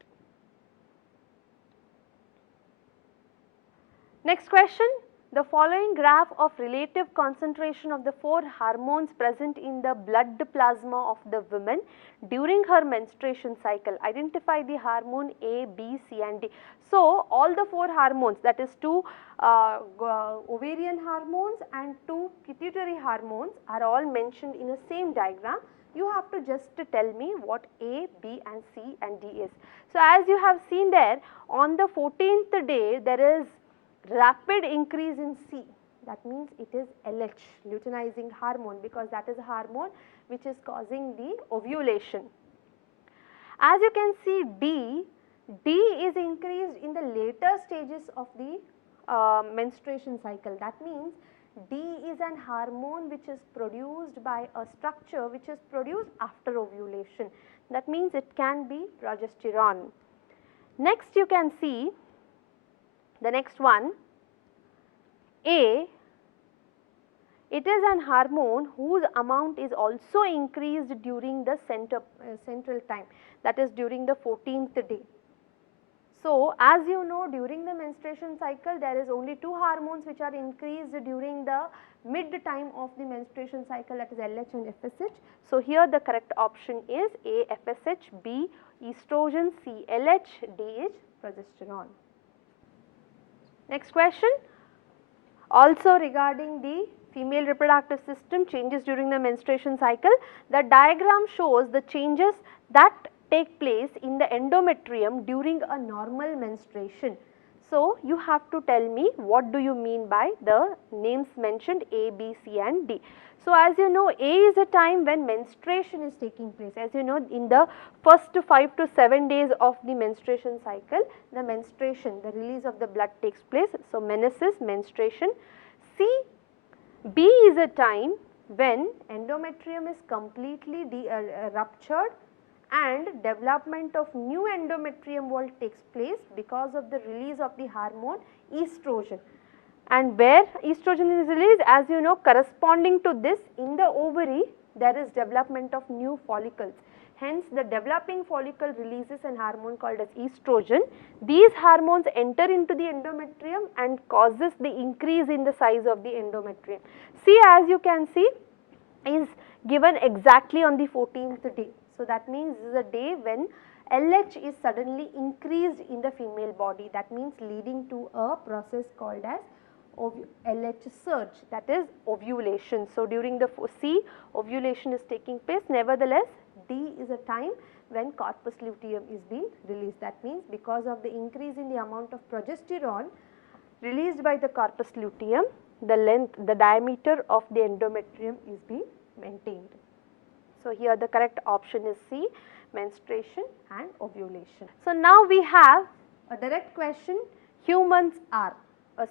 Next question, the following graph of relative concentration of the 4 hormones present in the blood plasma of the woman during her menstruation cycle. Identify the hormone A, B, C and D. So, all the 4 hormones, that is 2 ovarian hormones and 2 pituitary hormones, are all mentioned in the same diagram. You have to just tell me what A, B and C and D is. So, as you have seen there, on the 14th day there is rapid increase in C, that means it is LH, luteinizing hormone, because that is a hormone which is causing the ovulation. As you can see, D is increased in the later stages of the menstruation cycle. That means D is an hormone which is produced by a structure which is produced after ovulation. That means it can be progesterone. Next you can see the next one, A, it is an hormone whose amount is also increased during the central time, that is during the 14th day. So, as you know, during the menstruation cycle there is only 2 hormones which are increased during the mid time of the menstruation cycle, that is LH and FSH. So, here the correct option is A, FSH, B, estrogen, C, LH, D is progesterone. Next question, also regarding the female reproductive system, changes during the menstruation cycle. The diagram shows the changes that take place in the endometrium during a normal menstruation. So, you have to tell me what do you mean by the names mentioned A, B, C and D. So, as you know, A is a time when menstruation is taking place. As you know, in the first 5 to 7 days of the menstruation cycle, the menstruation, the release of the blood takes place. So, menesis, menstruation. C, B is a time when endometrium is completely ruptured and development of new endometrium wall takes place because of the release of the hormone estrogen. And where estrogen is released, as you know, corresponding to this, in the ovary there is development of new follicles. Hence, the developing follicle releases an hormone called as estrogen. These hormones enter into the endometrium and causes the increase in the size of the endometrium. See, as you can see, is given exactly on the 14th day. So, that means this is a day when LH is suddenly increased in the female body. That means leading to a process called as LH surge, that is ovulation. So, during the C, ovulation is taking place. Nevertheless, D is a time when corpus luteum is being released. That means because of the increase in the amount of progesterone released by the corpus luteum, the length, the diameter of the endometrium is being maintained. So, here the correct option is C, menstruation and ovulation. So, now we have a direct question. Humans are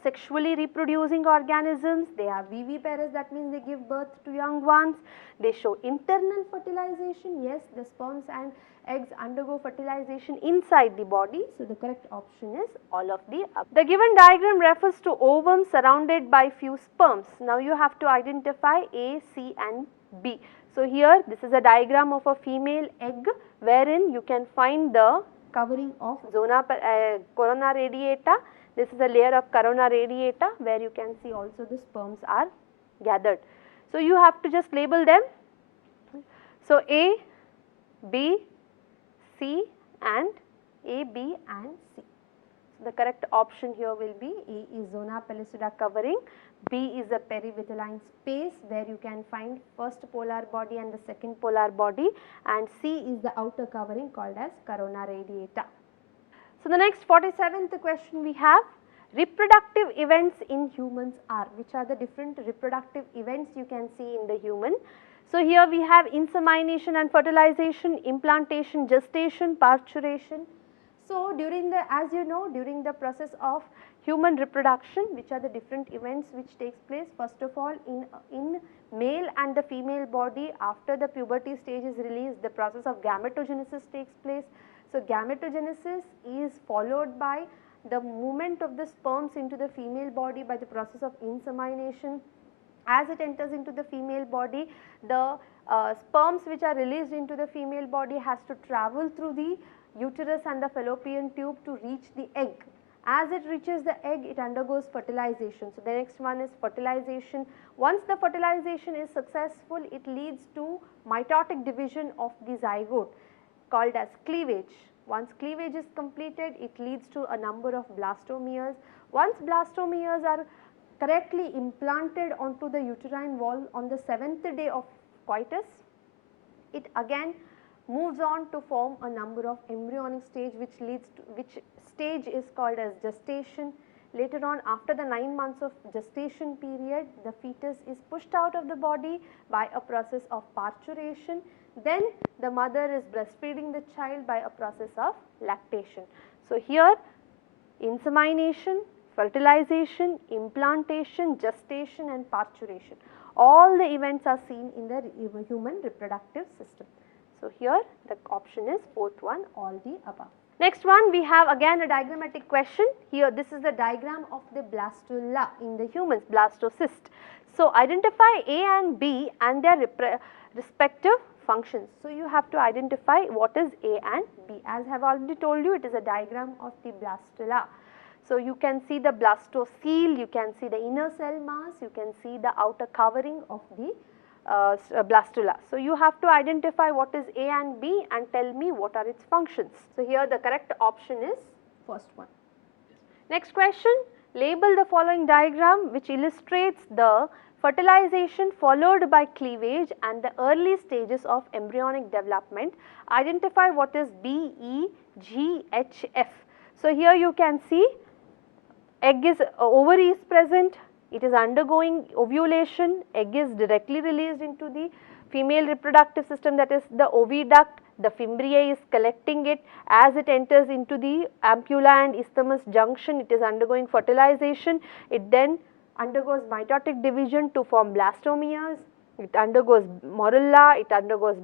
sexually reproducing organisms. They are viviparous, that means they give birth to young ones. They show internal fertilization. Yes, the sperms and eggs undergo fertilization inside the body. So, the correct option is all of the above. The given diagram refers to ovum surrounded by few sperms. Now, you have to identify A, C and B. So, here this is a diagram of a female egg wherein you can find the covering of corona radiata. This is a layer of corona radiata where you can see also the sperms are gathered. So, you have to just label them. So, A, B, C and A, B and C. So, the correct option here will be A is zona pellucida covering, B is a perivitelline space where you can find first polar body and the second polar body, and C is the outer covering called as corona radiata. So, the next 47th question we have, reproductive events in humans are, which are the different reproductive events you can see in the human. So, here we have insemination and fertilization, implantation, gestation, parturition. So, during the, as you know, during the process of human reproduction, which are the different events which takes place, first of all in male and the female body, after the puberty stage is released, the process of gametogenesis takes place. So, gametogenesis is followed by the movement of the sperms into the female body by the process of insemination. As it enters into the female body, the sperms which are released into the female body has to travel through the uterus and the fallopian tube to reach the egg. As it reaches the egg, it undergoes fertilization. So, the next one is fertilization. Once the fertilization is successful, it leads to mitotic division of the zygote called as cleavage. Once cleavage is completed, it leads to a number of blastomeres. Once blastomeres are correctly implanted onto the uterine wall on the 7th day of coitus, it again moves on to form a number of embryonic stage which stage is called as gestation. Later on, after the 9 months of gestation period, the fetus is pushed out of the body by a process of parturition. Then the mother is breastfeeding the child by a process of lactation. So, here insemination, fertilization, implantation, gestation and parturition, all the events are seen in the human reproductive system. So, here the option is fourth one, all the above. Next one, we have again a diagrammatic question. Here this is the diagram of the blastula in the humans, blastocyst. So, identify A and B and their respective functions. So, you have to identify what is A and B. As I have already told you, it is a diagram of the blastula. So, you can see the blastocele, you can see the inner cell mass, you can see the outer covering of the blastula. So, you have to identify what is A and B and tell me what are its functions. So, here the correct option is first one. Next question, label the following diagram which illustrates the fertilization followed by cleavage and the early stages of embryonic development. Identify what is BEGHF. So, here you can see egg is ovary is present, it is undergoing ovulation, egg is directly released into the female reproductive system, that is the oviduct, the fimbriae is collecting it. As it enters into the ampulla and isthmus junction, it is undergoing fertilization, it then undergoes mitotic division to form blastomeres, it undergoes morula, it undergoes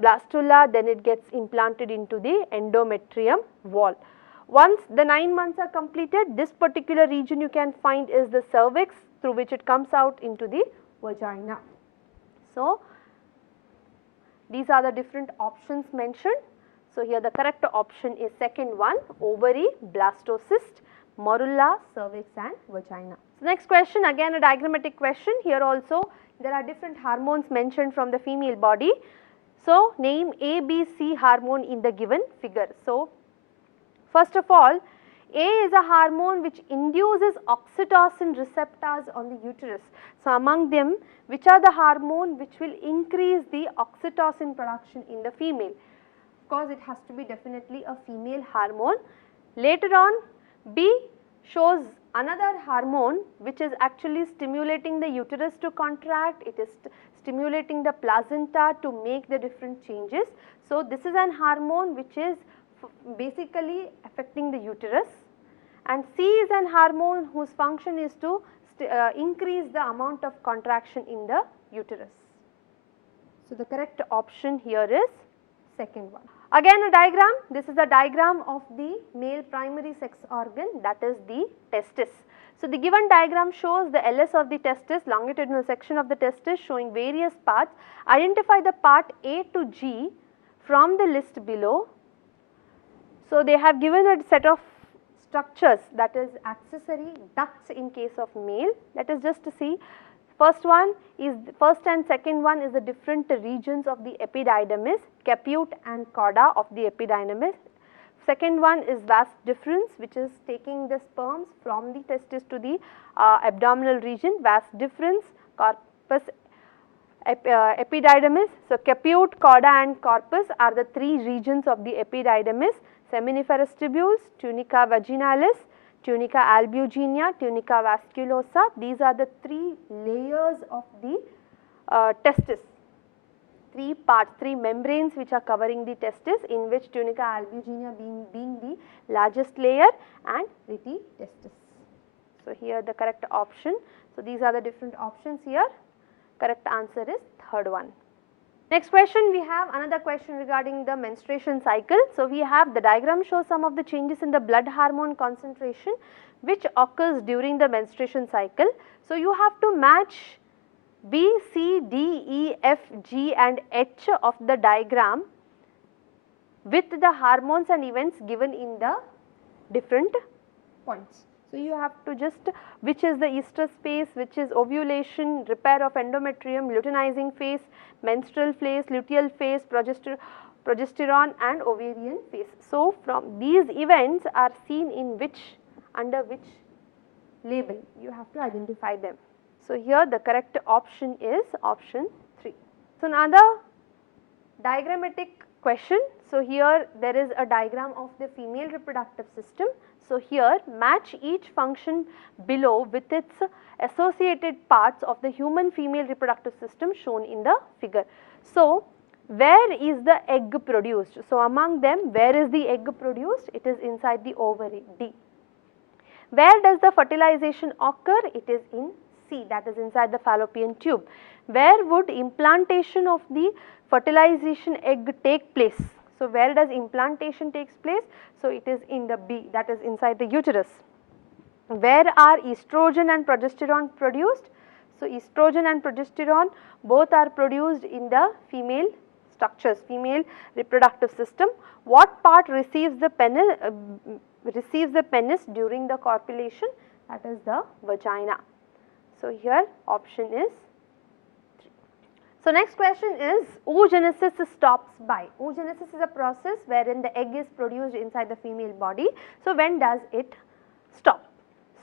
blastula, then it gets implanted into the endometrium wall. Once the 9 months are completed, this particular region you can find is the cervix, through which it comes out into the vagina. So, these are the different options mentioned. So, here the correct option is second one, ovary, blastocyst, morula, cervix and vagina. So, next question, again a diagrammatic question. Here also there are different hormones mentioned from the female body. So, name A, B, C hormone in the given figure. So, first of all, A is a hormone which induces oxytocin receptors on the uterus. So, among them, which are the hormone which will increase the oxytocin production in the female? Of course, it has to be definitely a female hormone. Later on, B shows another hormone which is actually stimulating the uterus to contract, it is stimulating the placenta to make the different changes. So, this is an hormone which is basically affecting the uterus, and C is an hormone whose function is to increase the amount of contraction in the uterus. So, the correct option here is second one. Again a diagram, this is a diagram of the male primary sex organ, that is the testis. So, the given diagram shows the LS of the testis, longitudinal section of the testis showing various parts. Identify the part A to G from the list below. So, they have given a set of structures, that is accessory ducts in case of male, that is just to see. First one is, first and second one is the different regions of the epididymis, caput and cauda of the epididymis. Second one is vas deferens, which is taking the sperms from the testis to the abdominal region, vas deferens, corpus epididymis. So, caput, cauda and corpus are the three regions of the epididymis. Seminiferous tubules, tunica vaginalis, tunica albuginea, tunica vasculosa, these are the three layers of the testis, three parts, three membranes which are covering the testis, in which tunica albuginea being the largest layer and rete testis. So, here the correct option. So, these are the different options here, correct answer is third one. Next question, we have another question regarding the menstruation cycle. So, we have the diagram shows some of the changes in the blood hormone concentration which occurs during the menstruation cycle. So, you have to match B, C, D, E, F, G and H of the diagram with the hormones and events given in the different points. So, you have to just, which is the estrous phase, which is ovulation, repair of endometrium, luteinizing phase, menstrual phase, luteal phase, progesterone and ovarian phase. So, from these events are seen in which, under which label, you have to identify them. So, here the correct option is option 3. So, another diagrammatic question. So, here there is a diagram of the female reproductive system. So, here match each function below with its associated parts of the human female reproductive system shown in the figure. So, where is the egg produced? So, among them, where is the egg produced? It is inside the ovary, D. Where does the fertilization occur? It is in C, that is inside the fallopian tube. Where would implantation of the fertilization egg take place? So, where does implantation takes place? So, it is in the B, that is inside the uterus. Where are estrogen and progesterone produced? So, estrogen and progesterone both are produced in the female structures, female reproductive system. What part receives the penis during the copulation? That is the vagina. So, here option is 3. So, next question is oogenesis stops by. Oogenesis is a process wherein the egg is produced inside the female body. So, when does it stop?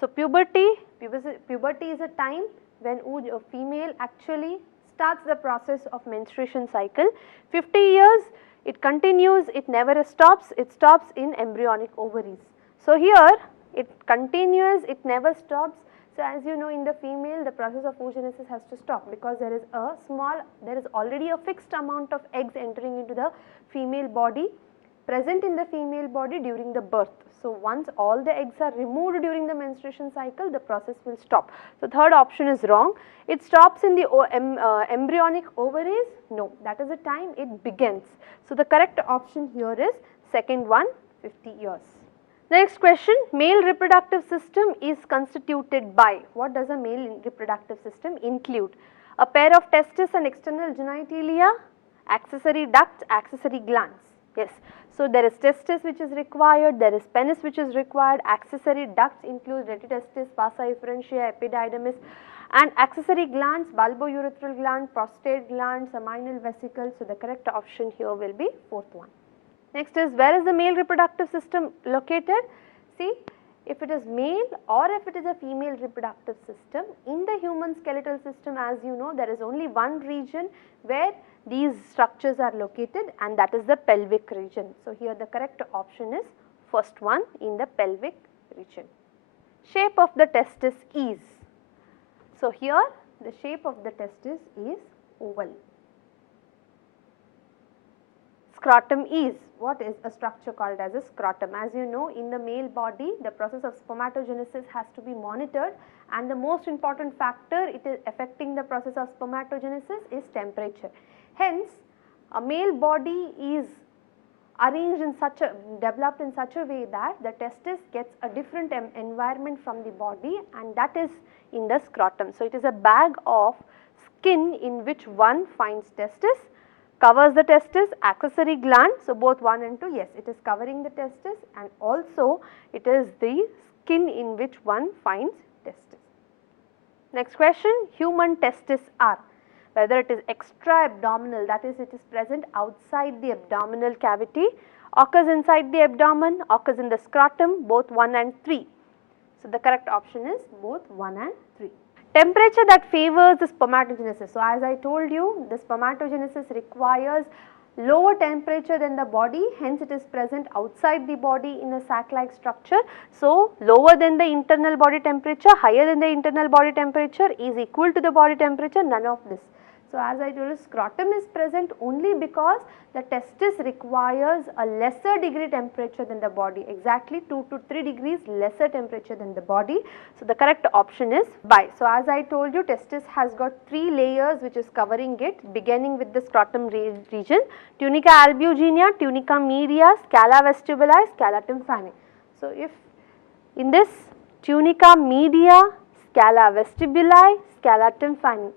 So, puberty is a time when a female actually starts the process of menstruation cycle. 50 years it continues, it never stops, it stops in embryonic ovaries. So here it continues, it never stops. So as you know, in the female the process of oogenesis has to stop because there is already a fixed amount of eggs entering into the female body, present in the female body during the birth. So once all the eggs are removed during the menstruation cycle, the process will stop. So third option is wrong. It stops in the embryonic ovaries? No, that is the time it begins. So the correct option here is second one, 50 years. Next question, male reproductive system is constituted by, what does a male reproductive system include? A pair of testes and external genitalia, accessory ducts, accessory glands. Yes, so there is testis which is required, there is penis which is required, accessory ducts include retitestis, vasa efferentia, epididymis, and accessory glands, bulbourethral gland, prostate gland, seminal vesicle. So the correct option here will be fourth one. Next is, where is the male reproductive system located? See, if it is male or if it is a female reproductive system, in the human skeletal system, as you know, there is only one region where these structures are located, and that is the pelvic region. So here the correct option is first one, in the pelvic region. Shape of the testis is. So here the shape of the testis is oval. Scrotum is, what is a structure called as a scrotum? As you know, in the male body the process of spermatogenesis has to be monitored, and the most important factor it is affecting the process of spermatogenesis is temperature. Hence, a male body is arranged in such a, developed in such a way that the testis gets a different environment from the body, and that is in the scrotum. So it is a bag of skin in which one finds testis, covers the testis, accessory gland. So both 1 and 2, yes, it is covering the testis, and also it is the skin in which one finds testis. Next question, human testis are, whether it is extra abdominal, that is it is present outside the abdominal cavity, occurs inside the abdomen, occurs in the scrotum, both 1 and 3. So the correct option is both 1 and 3. Temperature that favors the spermatogenesis. So as I told you, the spermatogenesis requires lower temperature than the body, hence it is present outside the body in a sac-like structure. So lower than the internal body temperature, higher than the internal body temperature is equal to the body temperature, none of this. So as I told you, scrotum is present only because the testis requires a lesser degree temperature than the body, exactly 2 to 3 degrees lesser temperature than the body. So the correct option is bi. So as I told you, testis has got 3 layers which is covering it, beginning with the scrotum region, tunica albuginea, tunica media, scala vestibuli, scala tympani. So if in this tunica media, scala vestibuli, scala tympani,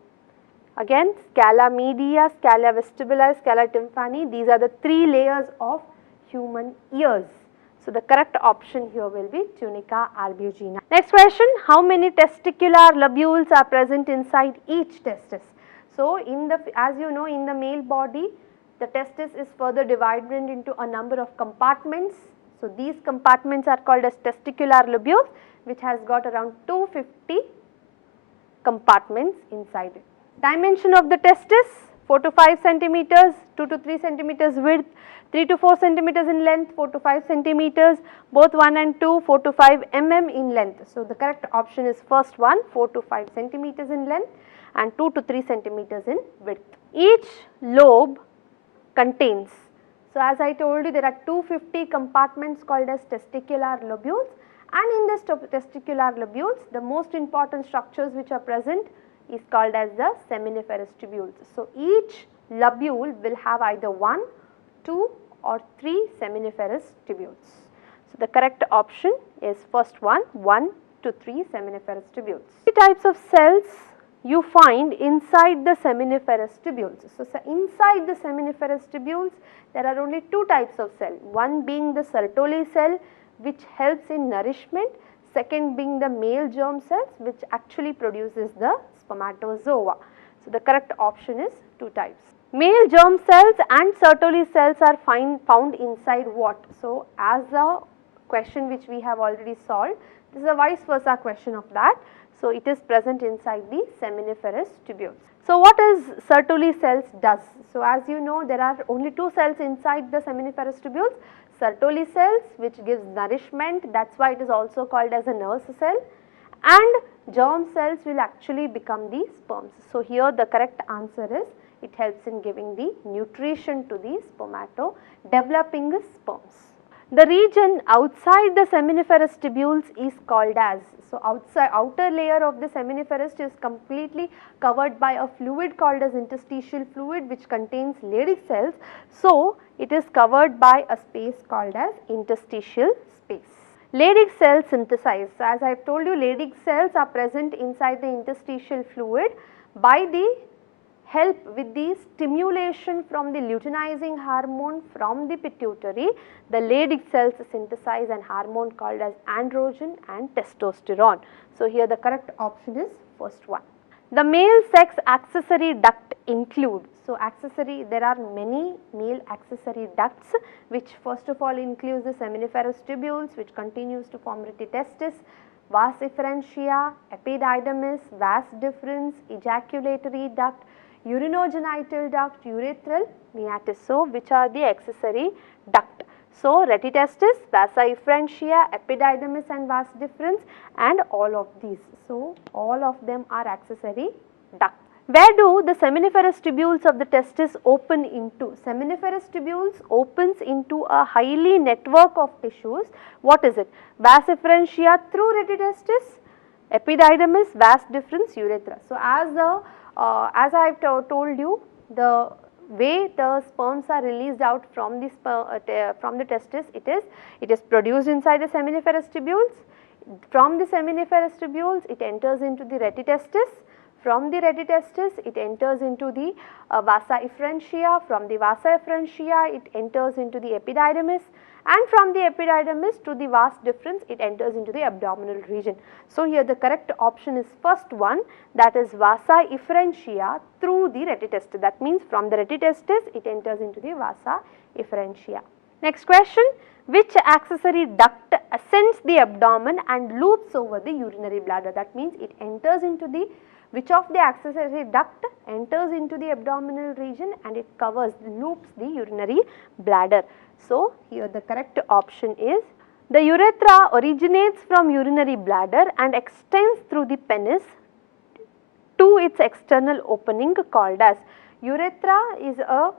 again scala media, scala vestibuli, scala tympani, these are the 3 layers of human ears. So the correct option here will be tunica albuginea. Next question, how many testicular lobules are present inside each testis? So in the, as you know, in the male body the testis is further divided into a number of compartments. So these compartments are called as testicular lobules, which has got around 250 compartments inside it. Dimension of the testis, 4 to 5 centimeters, 2 to 3 centimeters width, 3 to 4 centimeters in length, 4 to 5 centimeters, both 1 and 2, 4 to 5 mm in length. So the correct option is first one, 4 to 5 centimeters in length and 2 to 3 centimeters in width. Each lobe contains, so as I told you, there are 250 compartments called as testicular lobules, and in this testicular lobules the most important structures which are present is called as the seminiferous tubules. So each lobule will have either 1, 2 or 3 seminiferous tubules. So the correct option is first one, 1 to 3 seminiferous tubules. 3 types of cells you find inside the seminiferous tubules. So inside the seminiferous tubules there are only 2 types of cell, one being the Sertoli cell which helps in nourishment, second being the male germ cells which actually produces the spermatozoa. So the correct option is 2 types. Male germ cells and Sertoli cells are found inside what? So as a question which we have already solved, this is a vice versa question of that. So, it is present inside the seminiferous tubules. So, what is Sertoli cells does? So, as you know, there are only two cells inside the seminiferous tubules, Sertoli cells which gives nourishment, that is why it is also called as a nurse cell, and germ cells will actually become the sperms. So, here the correct answer is it helps in giving the nutrition to the spermato developing sperms. The region outside the seminiferous tubules is called as, so outer layer of the seminiferous is completely covered by a fluid called as interstitial fluid which contains Leydig cells. So, it is covered by a space called as interstitial space. Leydig cells synthesize. So, as I have told you, Leydig cells are present inside the interstitial fluid by the help with the stimulation from the luteinizing hormone from the pituitary. The Leydig cells synthesize an hormone called as androgen and testosterone. So, here the correct option is first one. The male sex accessory duct include. So, accessory, there are many male accessory ducts which first of all includes the seminiferous tubules which continues to form retitestis, vas efferentia, epididymis, vas deferens, ejaculatory duct, urinogenital duct, urethral meatus. So, which are the accessory duct? So, retitestis, vasa efferentia, epididymis and vas deferens and all of these. So, all of them are accessory duct. Where do the seminiferous tubules of the testis open into? Seminiferous tubules opens into a highly network of tissues. What is it? Vas efferentia through retitestis, epididymis, vas deferens, urethra. So, as I have told you, the way the sperms are released out from the testis, it is produced inside the seminiferous tubules. From the seminiferous tubules, it enters into the retitestis. From the retitestis, it enters into the vasa efferentia. From the vasa efferentia, it enters into the epididymis, and from the epididymis to the vas deferens, it enters into the abdominal region. So, here the correct option is first one, that is vasa efferentia through the retitestis. That means from the retitestis, it enters into the vasa efferentia. Next question, which accessory duct ascends the abdomen and loops over the urinary bladder? That means it enters into the, which of the accessory duct enters into the abdominal region and it covers, loops the urinary bladder. So, here the correct option is the urethra originates from urinary bladder and extends through the penis to its external opening called as. Urethra is a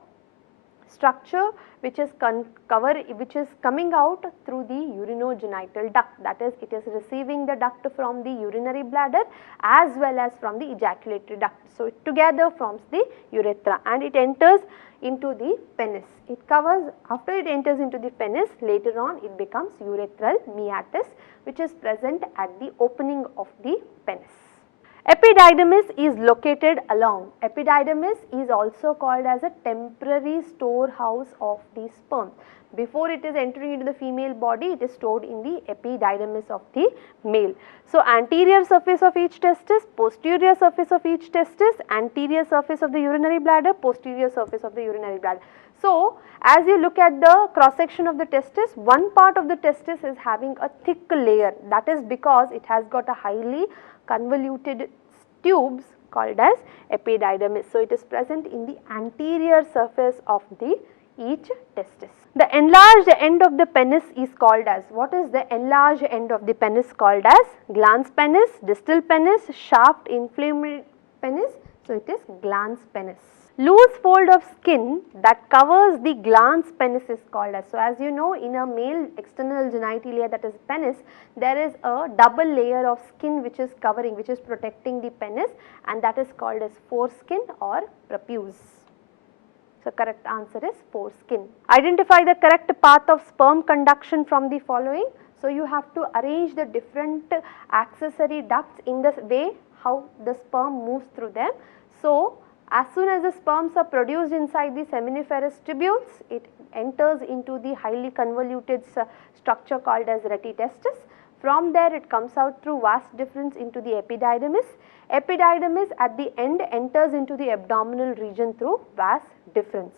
structure which is coming out through the urinogenital duct, that is, it is receiving the duct from the urinary bladder as well as from the ejaculatory duct. So, it together forms the urethra and it enters into the penis. It covers, after it enters into the penis, later on it becomes urethral meatus which is present at the opening of the penis. Epididymis is located along. Epididymis is also called as a temporary storehouse of the sperm. Before it is entering into the female body, it is stored in the epididymis of the male. So, anterior surface of each testis, posterior surface of each testis, anterior surface of the urinary bladder, posterior surface of the urinary bladder. So, as you look at the cross section of the testis, one part of the testis is having a thick layer, that is because it has got a highly convoluted tubes called as epididymis. So, it is present in the anterior surface of the each testis. The enlarged end of the penis is called as, what is the enlarged end of the penis called as? Glans penis, distal penis, shaft inflamed penis. So, it is glans penis. Loose fold of skin that covers the glans penis is called as. So, as you know, in a male external genitalia, that is penis, there is a double layer of skin which is covering, which is protecting the penis, and that is called as foreskin or prepuce. So, correct answer is foreskin. Identify the correct path of sperm conduction from the following. So, you have to arrange the different accessory ducts in the way how the sperm moves through them. So, as soon as the sperms are produced inside the seminiferous tubules, it enters into the highly convoluted structure called as retitestis. From there it comes out through vas deferens into the epididymis. Epididymis at the end enters into the abdominal region through vas deferens.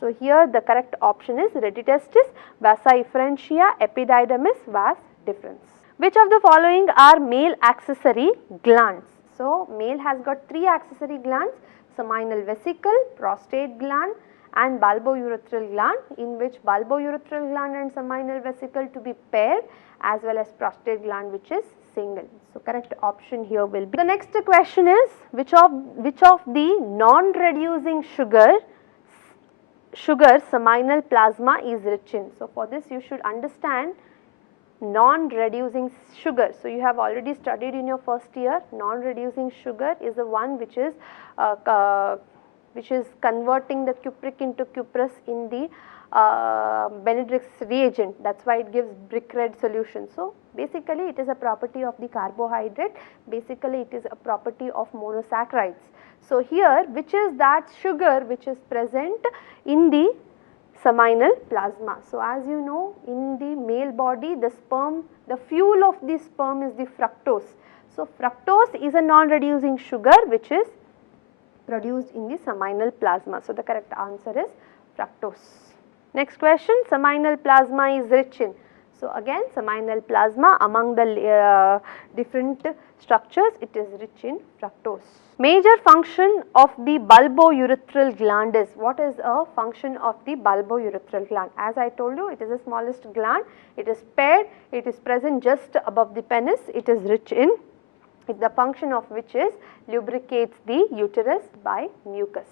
So, here the correct option is retitestis, vasa efferentia, epididymis, vas deferens. Which of the following are male accessory glands? So, male has got 3 accessory glands, seminal vesicle, prostate gland and bulbourethral gland, in which bulbourethral gland and seminal vesicle to be paired, as well as prostate gland which is single. So, correct option here will be. The next question is, which of the non-reducing sugar seminal plasma is rich in? So, for this you should understand non-reducing sugar. So, you have already studied in your first year, non-reducing sugar is the one which is converting the cupric into cuprous in the Benedict's reagent, that is why it gives brick red solution. So, basically it is a property of the carbohydrate, basically it is a property of monosaccharides. So, here which is that sugar which is present in the seminal plasma. So, as you know, in the male body the sperm, the fuel of the sperm is the fructose. So, fructose is a non-reducing sugar which is produced in the seminal plasma. So, the correct answer is fructose. Next question, seminal plasma is rich in. So, again seminal plasma among the different structures, it is rich in fructose. Major function of the bulbourethral gland is, what is a function of the bulbourethral gland? As I told you, it is the smallest gland, it is paired, it is present just above the penis, it is rich in, the function of which is lubricates the uterus by mucus.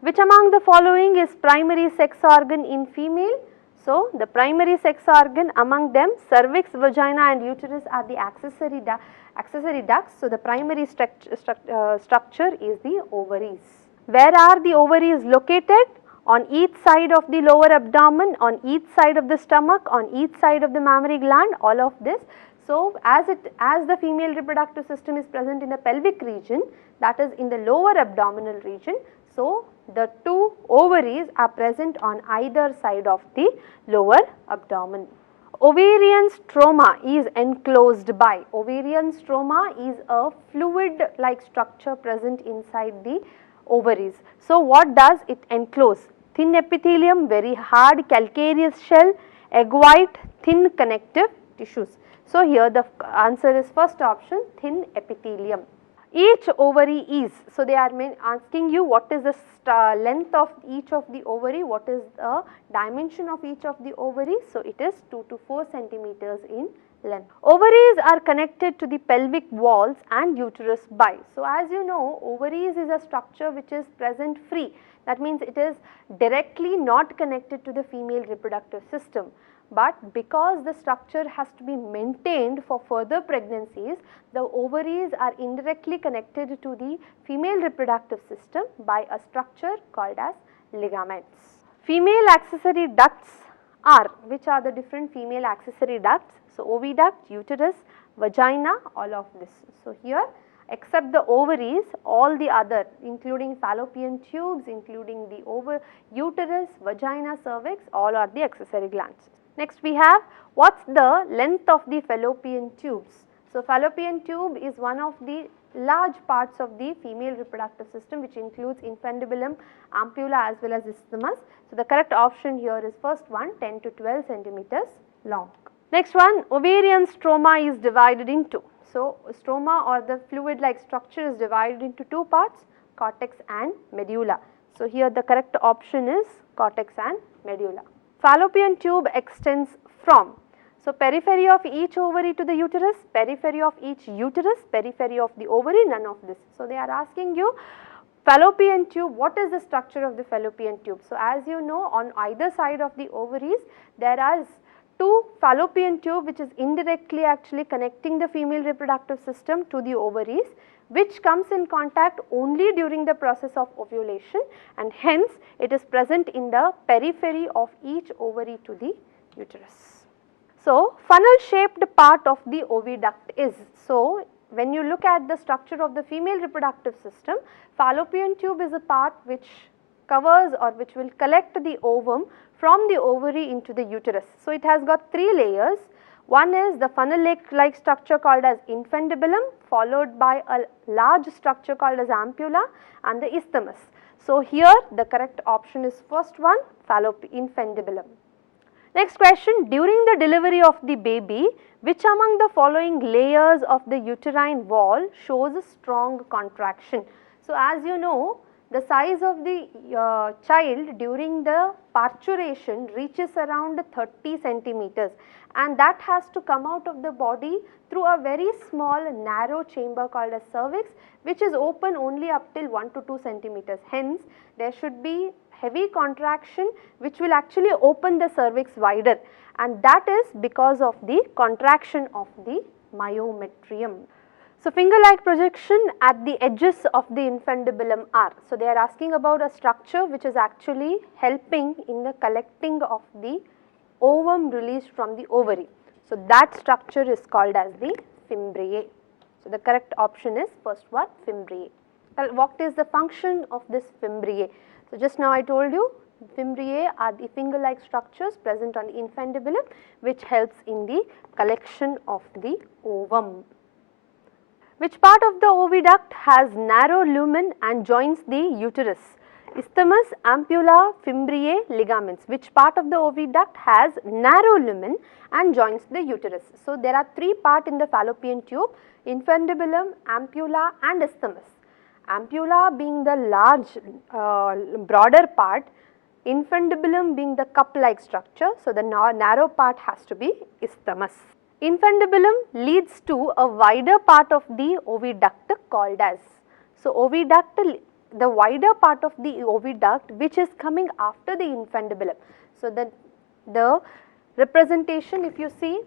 Which among the following is primary sex organ in female? So, the primary sex organ among them, cervix, vagina and uterus are the accessory ducts. So, the primary structure is the ovaries. Where are the ovaries located? On each side of the lower abdomen, on each side of the stomach, on each side of the mammary gland, all of this. So, as the female reproductive system is present in the pelvic region, that is in the lower abdominal region. So, the 2 ovaries are present on either side of the lower abdomen. Ovarian stroma is enclosed by, ovarian stroma is a fluid like structure present inside the ovaries. So, what does it enclose? Thin epithelium, very hard calcareous shell, egg white, thin connective tissues. So, here the answer is first option, thin epithelium. Each ovary is, so they are asking you what is the length of each of the ovary, what is the dimension of each of the ovary. So, it is 2 to 4 centimeters in length. Ovaries are connected to the pelvic walls and uterus by. So, as you know, ovaries is a structure which is present free, that means it is directly not connected to the female reproductive system. But because the structure has to be maintained for further pregnancies, the ovaries are indirectly connected to the female reproductive system by a structure called as ligaments. Female accessory ducts are, which are the different female accessory ducts? So, oviduct, uterus, vagina, all of this. So, here except the ovaries, all the other including fallopian tubes, including the uterus, vagina, cervix, all are the accessory glands. Next we have, what is the length of the fallopian tubes? So, fallopian tube is one of the large parts of the female reproductive system which includes infundibulum, ampulla as well as isthmus. So, the correct option here is first one, 10 to 12 centimeters long. Next one, ovarian stroma is divided into. So, stroma or the fluid like structure is divided into 2 parts, cortex and medulla. So, here the correct option is cortex and medulla. Fallopian tube extends from, so periphery of each ovary to the uterus, periphery of each uterus, periphery of the ovary, none of this. So, they are asking you fallopian tube, what is the structure of the fallopian tube? So, as you know, on either side of the ovaries there are 2 fallopian tube which is indirectly actually connecting the female reproductive system to the ovaries, which comes in contact only during the process of ovulation, and hence it is present in the periphery of each ovary to the uterus. So, funnel shaped part of the oviduct is, so when you look at the structure of the female reproductive system, fallopian tube is a part which covers or which will collect the ovum from the ovary into the uterus. So, it has got 3 layers. One is the funnel-like structure called as infundibulum, followed by a large structure called as ampulla and the isthmus. So, here the correct option is first one, infundibulum. Next question, during the delivery of the baby, which among the following layers of the uterine wall shows a strong contraction? So, as you know, the size of the child during the parturition reaches around 30 centimeters, and that has to come out of the body through a very small narrow chamber called as cervix, which is open only up till 1 to 2 centimeters. Hence, there should be heavy contraction which will actually open the cervix wider, and that is because of the contraction of the myometrium. So, finger-like projection at the edges of the infundibulum are. So, they are asking about a structure which is actually helping in the collecting of the ovum released from the ovary. So, that structure is called as the fimbriae. So, the correct option is first one, fimbriae. What is the function of this fimbriae? So, just now I told you fimbriae are the finger-like structures present on the infundibulum which helps in the collection of the ovum. Which part of the oviduct has narrow lumen and joins the uterus? Isthmus, ampulla, fimbriae, ligaments. Which part of the oviduct has narrow lumen and joins the uterus? So, there are three parts in the fallopian tube: infundibulum, ampulla and isthmus. Ampulla being the large broader part, infundibulum being the cup-like structure. So, the narrow part has to be isthmus. Infundibulum leads to a wider part of the oviduct called as. So, oviduct, the wider part of the oviduct which is coming after the infundibulum. So, the representation, if you see,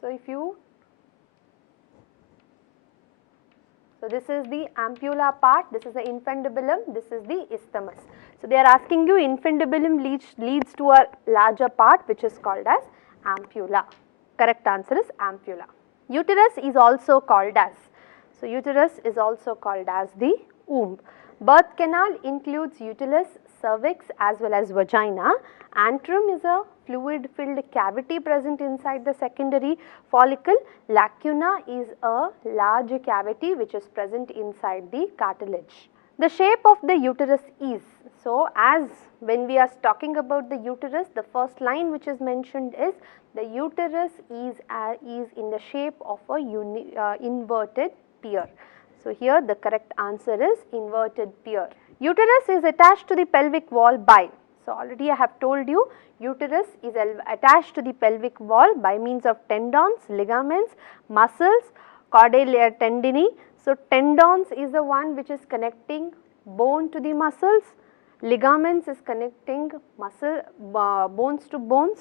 so this is the ampulla part, this is the infundibulum, this is the isthmus. So, they are asking you infundibulum leads to a larger part which is called as ampulla. Correct answer is ampulla. Uterus is also called as. So, uterus is also called as the womb. Birth canal includes uterus, cervix as well as vagina. Antrum is a fluid filled cavity present inside the secondary follicle. Lacuna is a large cavity which is present inside the cartilage. The shape of the uterus is. So, as when we are talking about the uterus, the first line which is mentioned is the uterus is in the shape of a inverted pear. So, here the correct answer is inverted pear. Uterus is attached to the pelvic wall by. So, already I have told you uterus is attached to the pelvic wall by means of tendons, ligaments, muscles, chordae tendineae. So, tendons is the one which is connecting bone to the muscles, ligaments is connecting bones to bones,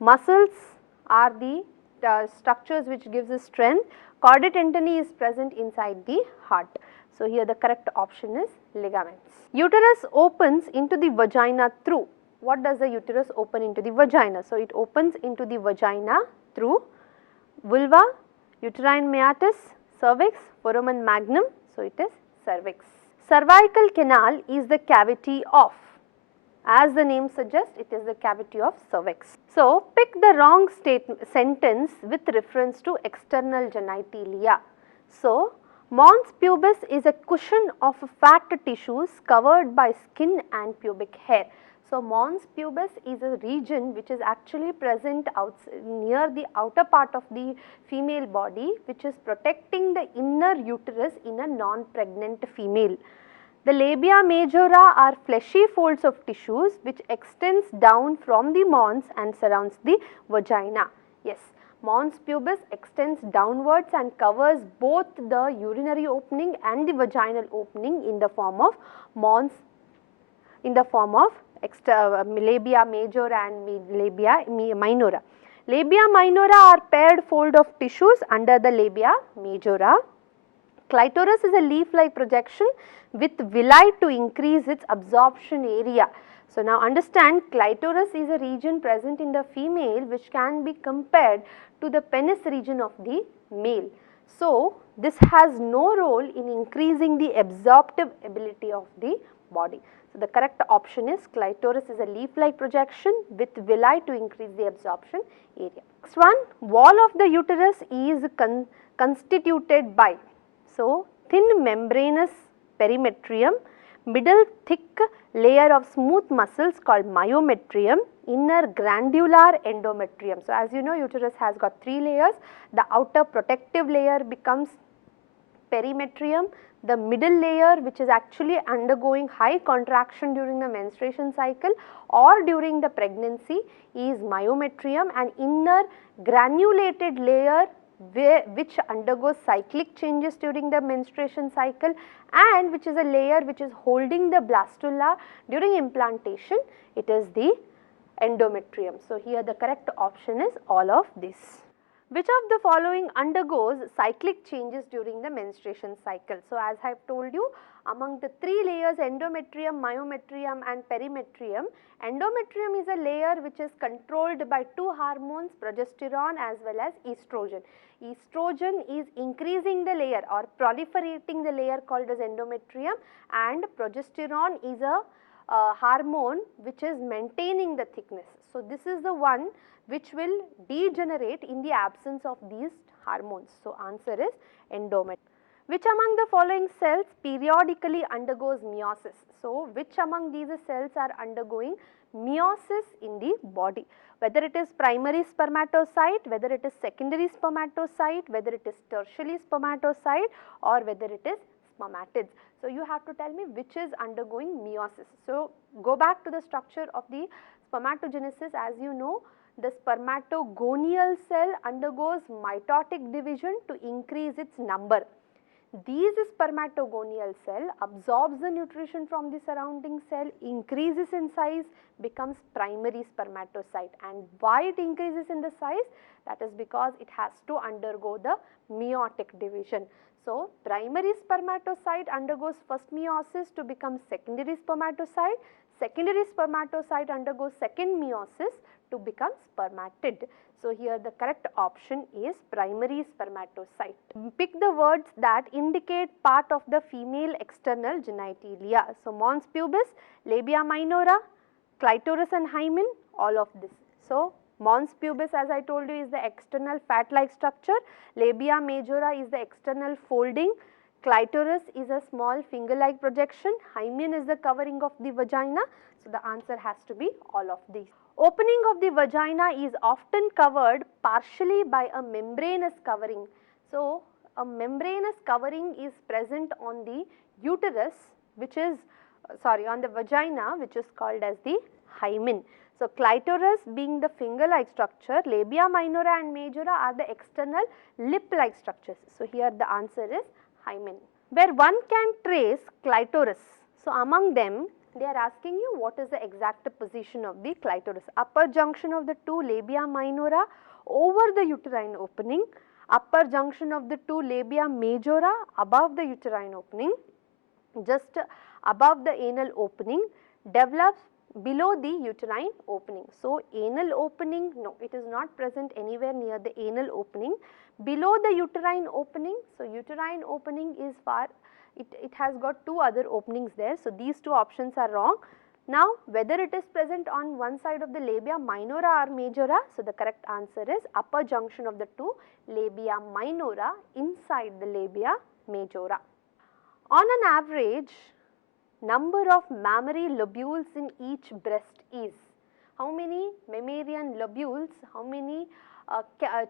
muscles are the structures which gives us strength, chordae tendineae is present inside the heart. So, here the correct option is ligaments. Uterus opens into the vagina through. What does the uterus open into the vagina? So, it opens into the vagina through vulva, uterine meatus, cervix, foramen magnum. So, it is cervix. Cervical canal is the cavity of. As the name suggests, it is the cavity of cervix. So, pick the wrong sentence with reference to external genitalia. So, mons pubis is a cushion of fat tissues covered by skin and pubic hair. So, mons pubis is a region which is actually present near the outer part of the female body, which is protecting the inner uterus in a non-pregnant female. The labia majora are fleshy folds of tissues which extends down from the mons and surrounds the vagina. Yes, mons pubis extends downwards and covers both the urinary opening and the vaginal opening in the form of mons, in the form of labia majora and labia minora. Labia minora are paired fold of tissues under the labia majora. Clitoris is a leaf-like projection with villi to increase its absorption area. So, now understand, clitoris is a region present in the female which can be compared to the penis region of the male. So, this has no role in increasing the absorptive ability of the body. So, the correct option is clitoris is a leaf-like projection with villi to increase the absorption area. Next one, wall of the uterus is constituted by. So, thin membranous perimetrium, middle thick layer of smooth muscles called myometrium, inner granular endometrium. So, as you know, uterus has got 3 layers. The outer protective layer becomes perimetrium. The middle layer, which is actually undergoing high contraction during the menstruation cycle or during the pregnancy, is myometrium, and inner granulated layer which undergoes cyclic changes during the menstruation cycle, and which is a layer which is holding the blastula during implantation, it is the endometrium. So, here the correct option is all of this. Which of the following undergoes cyclic changes during the menstruation cycle? So, as I have told you, among the 3 layers, endometrium, myometrium and perimetrium, endometrium is a layer which is controlled by 2 hormones, progesterone as well as estrogen. Estrogen is increasing the layer or proliferating the layer called as endometrium, and progesterone is a hormone which is maintaining the thickness. So, this is the one which will degenerate in the absence of these hormones. So, answer is endometrium. Which among the following cells periodically undergoes meiosis? So, which among these cells are undergoing meiosis in the body? Whether it is primary spermatocyte, whether it is secondary spermatocyte, whether it is tertiary spermatocyte, or whether it is spermatids. So, you have to tell me which is undergoing meiosis. So, go back to the structure of the spermatogenesis. As you know, the spermatogonial cell undergoes mitotic division to increase its number. These spermatogonial cell absorbs the nutrition from the surrounding cell, increases in size, becomes primary spermatocyte. And why it increases in the size? That is because it has to undergo the meiotic division. So, primary spermatocyte undergoes first meiosis to become secondary spermatocyte. Secondary spermatocyte undergoes second meiosis to become spermatid. So, here the correct option is primary spermatocyte. Pick the words that indicate part of the female external genitalia. So, mons pubis, labia minora, clitoris and hymen, all of this. So, mons pubis, as I told you, is the external fat like structure, labia majora is the external folding, clitoris is a small finger like projection, hymen is the covering of the vagina. So, the answer has to be all of these. Opening of the vagina is often covered partially by a membranous covering. So, a membranous covering is present on the uterus, which is on the vagina, which is called as the hymen. So, clitoris being the finger like structure, labia minora and majora are the external lip like structures. So, here the answer is hymen. Where one can trace clitoris. So, among them they are asking you what is the exact position of the clitoris. Upper junction of the 2 labia minora over the uterine opening, upper junction of the 2 labia majora above the uterine opening, just above the anal opening, develops below the uterine opening. So, anal opening, no, it is not present anywhere near the anal opening. Below the uterine opening, so uterine opening is far, it has got 2 other openings there. So, these 2 options are wrong. Now, whether it is present on one side of the labia minora or majora, so the correct answer is upper junction of the 2 labia minora inside the labia majora. On an average, number of mammary lobules in each breast is, how many mammalian lobules, how many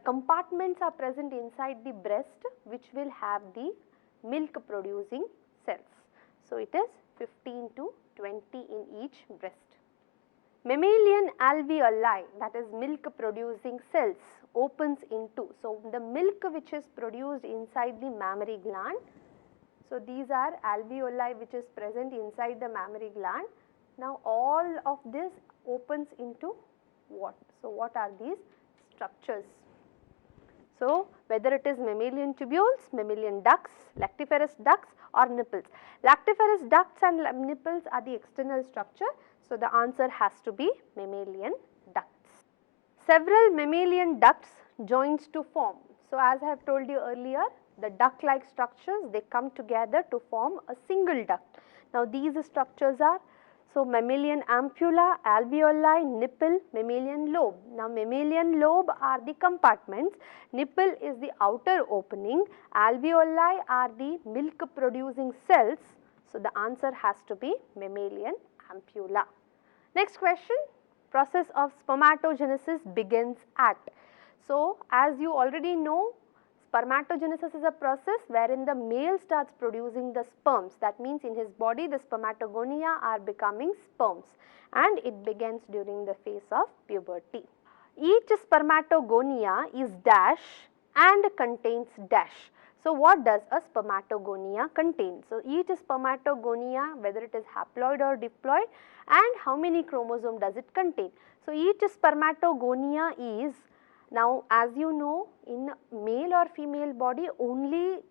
compartments are present inside the breast which will have the milk producing cells. So, it is 15 to 20 in each breast. Mammalian alveoli, that is milk producing cells, opens into, so the milk which is produced inside the mammary gland. So, these are alveoli which is present inside the mammary gland. Now, all of this opens into what? So, what are these structures? So, whether it is mammalian tubules, mammalian ducts, lactiferous ducts or nipples. Lactiferous ducts and nipples are the external structure. So, the answer has to be mammalian ducts. Several mammalian ducts joins to form. So, as I have told you earlier, the duct like structures, they come together to form a single duct. Now, these structures are, so mammalian ampulla, alveoli, nipple, mammalian lobe. Now, mammalian lobe are the compartments, nipple is the outer opening, alveoli are the milk producing cells. So, the answer has to be mammalian ampulla. Next question, process of spermatogenesis begins at. So, as you already know, spermatogenesis is a process wherein the male starts producing the sperms. That means in his body the spermatogonia are becoming sperms, and it begins during the phase of puberty. Each spermatogonia is dash and contains dash. So, what does a spermatogonia contain? So, each spermatogonia, whether it is haploid or diploid, and how many chromosomes does it contain? So, each spermatogonia is, now as you know, in male or female body only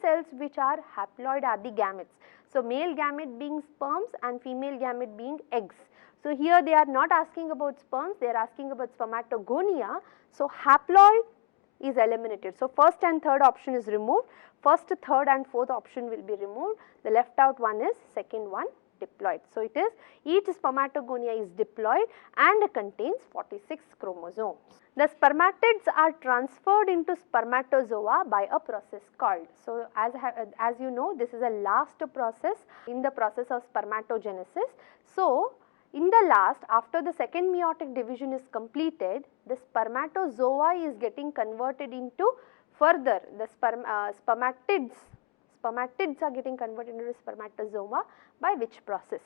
cells which are haploid are the gametes. So, male gamete being sperms and female gamete being eggs. So, here they are not asking about sperms, they are asking about spermatogonia. So, haploid is eliminated. So, first and third option is removed, first, third and fourth option will be removed, the left out one is second one, diploid. So, it is each spermatogonia is diploid and contains 46 chromosomes. The spermatids are transferred into spermatozoa by a process called. So, as you know, this is a last process in the process of spermatogenesis. So, in the last, after the second meiotic division is completed, the spermatozoa is getting converted into further the spermatids are getting converted into spermatozoa by which process?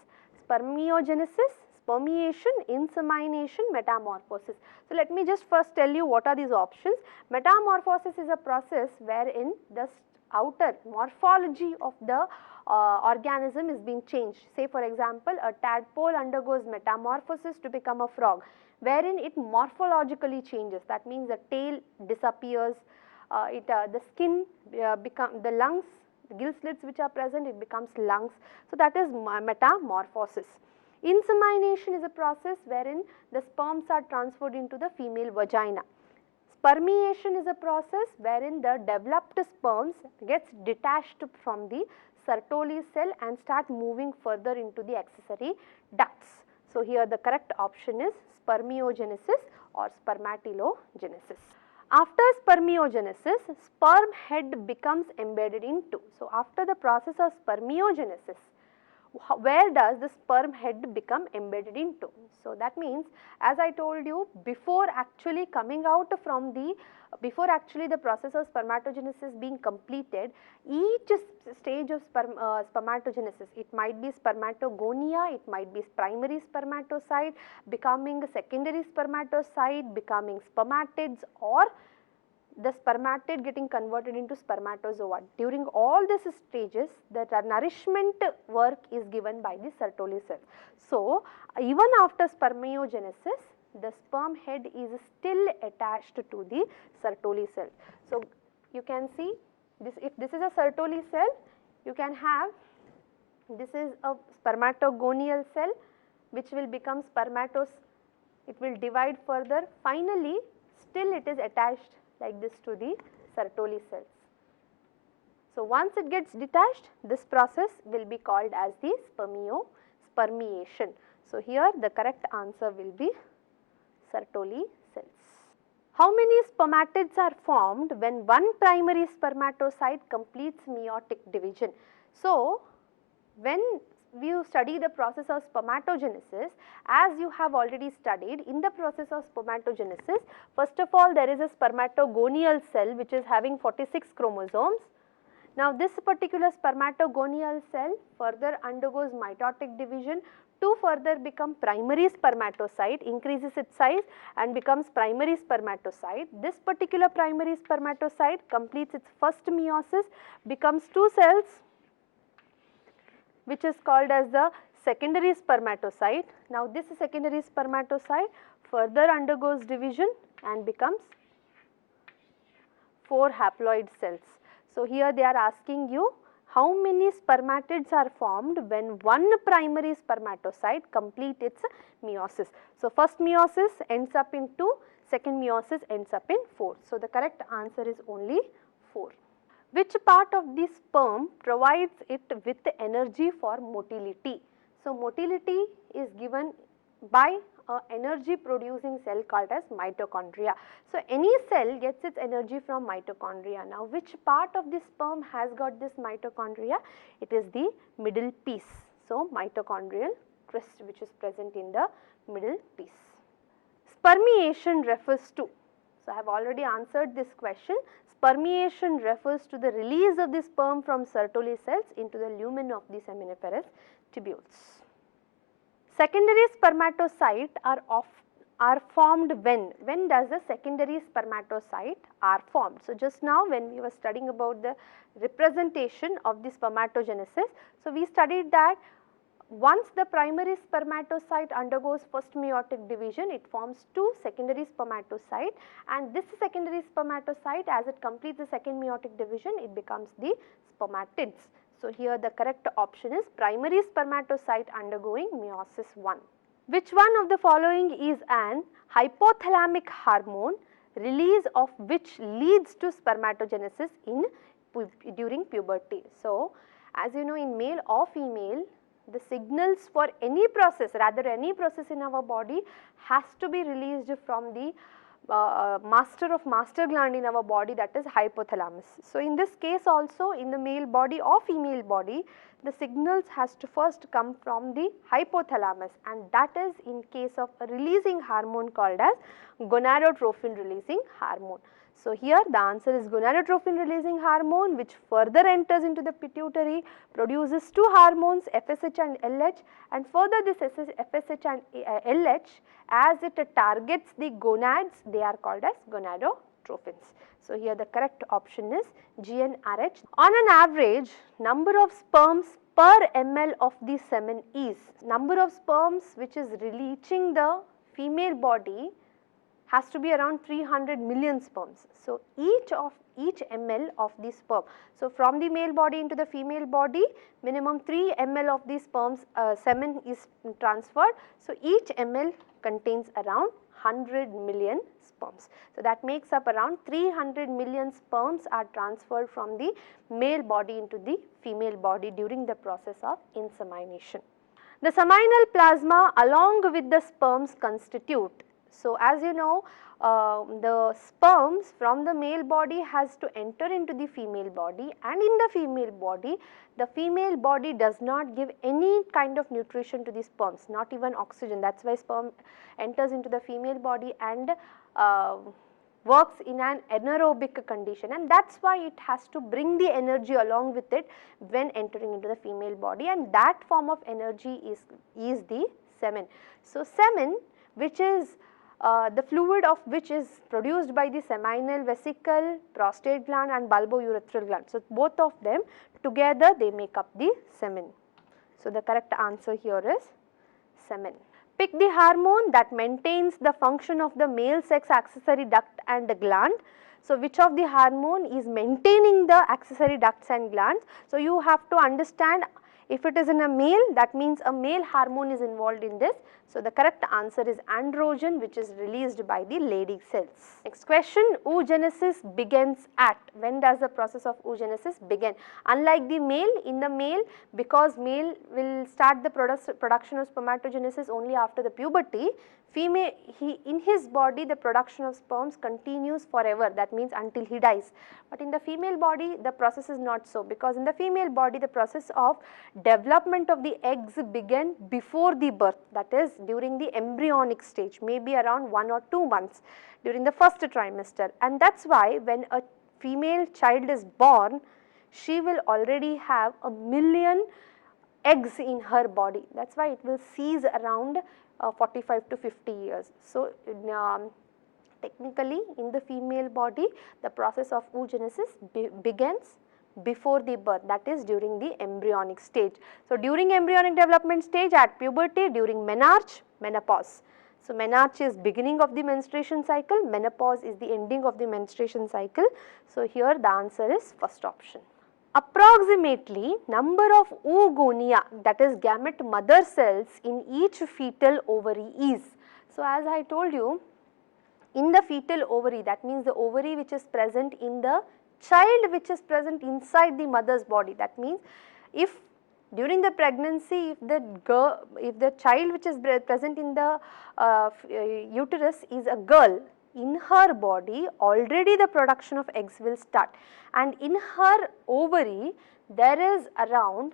Spermiogenesis, spermiation, insemination, metamorphosis. So, let me just first tell you what are these options. Metamorphosis is a process wherein the outer morphology of the organism is being changed. Say for example, a tadpole undergoes metamorphosis to become a frog, wherein it morphologically changes. That means the tail disappears, the skin the lungs, the gill slits which are present, it becomes lungs. So, that is metamorphosis. Insemination is a process wherein the sperms are transferred into the female vagina. Spermiation is a process wherein the developed sperms gets detached from the Sertoli cell and start moving further into the accessory ducts. So, here the correct option is spermiogenesis or spermatilogenesis. After spermiogenesis, sperm head becomes embedded into. So, after the process of spermiogenesis, where does the sperm head become embedded into? So, that means, as I told you, before actually coming out from the process of spermatogenesis being completed, each stage of spermatogenesis, it might be spermatogonia, it might be primary spermatocyte, becoming secondary spermatocyte, becoming spermatids, or the spermatid getting converted into spermatozoa. During all these stages, the nourishment work is given by the Sertoli cell. So, even after spermiogenesis, the sperm head is still attached to the Sertoli cell. So, you can see this, if this is a Sertoli cell, you can have, this is a spermatogonial cell which will become it will divide further, finally still it is attached like this to the Sertoli cells. So, once it gets detached, this process will be called as the spermiation. So, here the correct answer will be Sertoli cells. How many spermatids are formed when one primary spermatocyte completes meiotic division? So, when you study the process of spermatogenesis, as you have already studied, in the process of spermatogenesis, first of all there is a spermatogonial cell which is having 46 chromosomes. Now, this particular spermatogonial cell further undergoes mitotic division to further become primary spermatocyte, increases its size and becomes primary spermatocyte. This particular primary spermatocyte completes its first meiosis, becomes two cells, which is called as the secondary spermatocyte. Now, this secondary spermatocyte further undergoes division and becomes 4 haploid cells. So, here they are asking you how many spermatids are formed when one primary spermatocyte completes its meiosis. So, first meiosis ends up in 2, second meiosis ends up in 4. So, the correct answer is only 4. Which part of the sperm provides it with energy for motility? So, motility is given by a energy producing cell called as mitochondria. So, any cell gets its energy from mitochondria. Now, which part of the sperm has got this mitochondria? It is the middle piece. So, mitochondrial crest which is present in the middle piece. Spermiation refers to, so I have already answered this question. Spermiation refers to the release of the sperm from Sertoli cells into the lumen of the seminiferous tubules. Secondary spermatocyte are formed when? When does the secondary spermatocyte are formed? So, just now when we were studying about the representation of the spermatogenesis, so we studied that once the primary spermatocyte undergoes first meiotic division, it forms two secondary spermatocyte, and this secondary spermatocyte, as it completes the second meiotic division, it becomes the spermatids. So, here the correct option is primary spermatocyte undergoing meiosis 1. Which one of the following is an hypothalamic hormone, release of which leads to spermatogenesis during puberty? So, as you know, in male or female, the signals for any process, rather any process in our body has to be released from the master gland in our body, that is hypothalamus. So, in this case also, in the male body or female body, the signals has to first come from the hypothalamus, and that is in case of a releasing hormone called as gonadotrophin releasing hormone. So, here the answer is gonadotrophin releasing hormone, which further enters into the pituitary, produces two hormones FSH and LH, and further this FSH and LH, as it targets the gonads, they are called as gonadotrophins. So, here the correct option is GnRH. On an average, number of sperms per ml of the semen is, number of sperms which is reaching the female body has to be around 300 million sperms. So, each ml of the sperm. So, from the male body into the female body, minimum 3 ml of the sperms semen is transferred. So, each ml contains around 100 million sperms. So, that makes up around 300 million sperms are transferred from the male body into the female body during the process of insemination. The seminal plasma along with the sperms constitute. So, as you know, the sperms from the male body has to enter into the female body, and in the female body does not give any kind of nutrition to the sperms, not even oxygen. That is why sperm enters into the female body and works in an anaerobic condition, and that is why it has to bring the energy along with it when entering into the female body, and that form of energy is the semen. So, semen, which is the fluid of which is produced by the seminal vesicle, prostate gland and bulbourethral gland. So, both of them together they make up the semen. So, the correct answer here is semen. Pick the hormone that maintains the function of the male sex accessory duct and gland. So, which of the hormone is maintaining the accessory ducts and glands? So, you have to understand, if it is in a male, that means a male hormone is involved in this. So, the correct answer is androgen, which is released by the Leydig cells. Next question, oogenesis begins at, when does the process of oogenesis begin? Unlike the male, in the male, because male will start the production of spermatogenesis only after the puberty, female, in his body the production of sperms continues forever, that means until he dies. But in the female body the process is not so, because in the female body the process of development of the eggs began before the birth, that is during the embryonic stage, maybe around 1 or 2 months during the first trimester, and that is why when a female child is born, she will already have 1 million eggs in her body. That is why it will cease around 45 to 50 years. So, technically in the female body the process of oogenesis begins before the birth, that is during the embryonic stage. So, during embryonic development stage, at puberty, during menarche, menopause. So, menarche is beginning of the menstruation cycle, menopause is the ending of the menstruation cycle. So, here the answer is first option. Approximately number of oogonia, that is gamete mother cells in each fetal ovary is. So, as I told you, in the fetal ovary, that means the ovary which is present in the child which is present inside the mother's body, that means if During the pregnancy, if the child which is present in the uterus is a girl, in her body already the production of eggs will start, and in her ovary there is around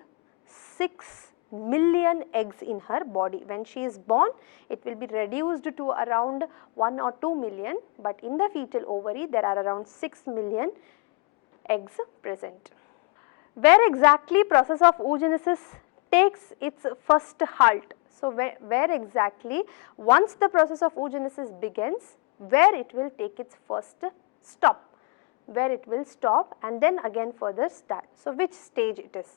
6 million eggs in her body. When she is born, it will be reduced to around 1 or 2 million, but in the fetal ovary there are around 6 million eggs present. Where exactly process of oogenesis takes its first halt? So, where exactly once the process of oogenesis begins, where it will take its first stop, where it will stop and then again further start. So, which stage it is?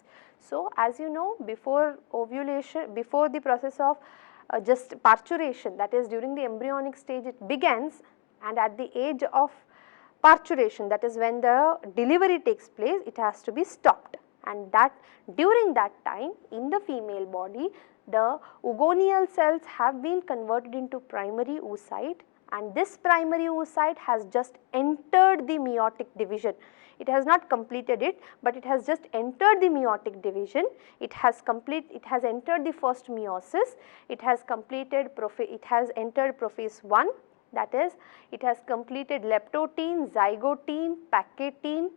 So, as you know, before ovulation, before the process of just parturition, that is during the embryonic stage it begins, and at the age of parturition, that is when the delivery takes place, it has to be stopped, and that during that time in the female body the oogonial cells have been converted into primary oocyte, and this primary oocyte has just entered the meiotic division. It has not completed it, but it has just entered the meiotic division. It has entered the first meiosis. It has entered prophase 1, that is it has completed leptotene, zygotene, pachytene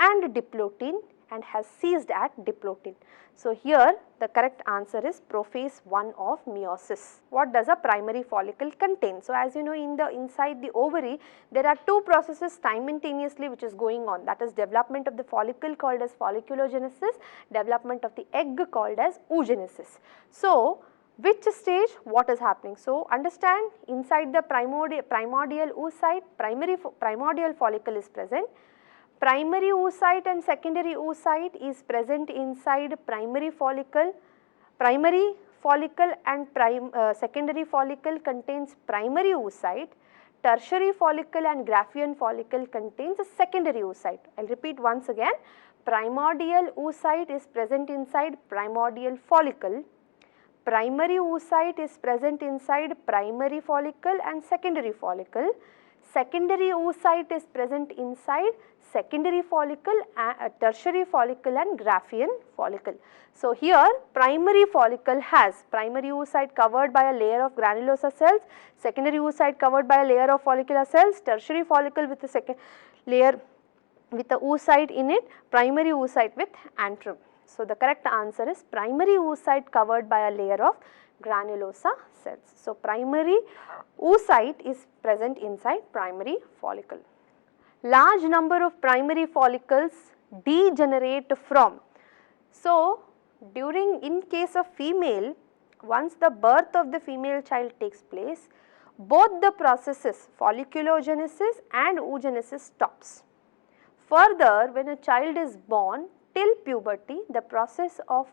and diplotene and has ceased at diplotene. So, here the correct answer is prophase 1 of meiosis. What does a primary follicle contain? So, as you know, inside the ovary there are two processes simultaneously which is going on, that is development of the follicle called as folliculogenesis, development of the egg called as oogenesis. So, which stage what is happening? So, understand, inside the primordial oocyte primordial follicle is present. Primary oocyte and secondary oocyte is present inside primary follicle. Primary follicle and secondary follicle contains primary oocyte. Tertiary follicle and Graafian follicle contains a secondary oocyte. I will repeat once again. Primordial oocyte is present inside primordial follicle. Primary oocyte is present inside primary follicle and secondary follicle. Secondary oocyte is present inside secondary follicle, tertiary follicle and Graafian follicle. So, here primary follicle has primary oocyte covered by a layer of granulosa cells, secondary oocyte covered by a layer of follicular cells, tertiary follicle with a second layer with a oocyte in it, primary oocyte with antrum. So, the correct answer is primary oocyte covered by a layer of granulosa cells. So, primary oocyte is present inside primary follicle. Large number of primary follicles degenerate from. So, in case of female, once the birth of the female child takes place, both the processes folliculogenesis and oogenesis stops. Further, when a child is born, till puberty the process of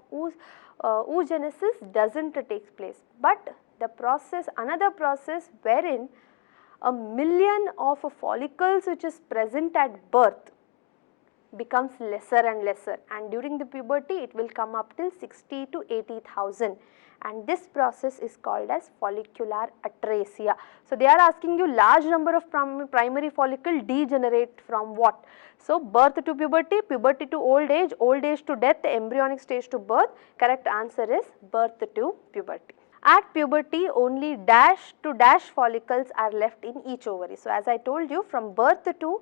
oogenesis does not take place, but the process, another process wherein a million of follicles which is present at birth becomes lesser and lesser, and during the puberty it will come up till 60 to 80,000, and this process is called as follicular atresia. So, they are asking you large number of primary follicle degenerate from what? So, birth to puberty, puberty to old age to death, embryonic stage to birth. Correct answer is birth to puberty. At puberty, only dash to dash follicles are left in each ovary. So, as I told you, from birth to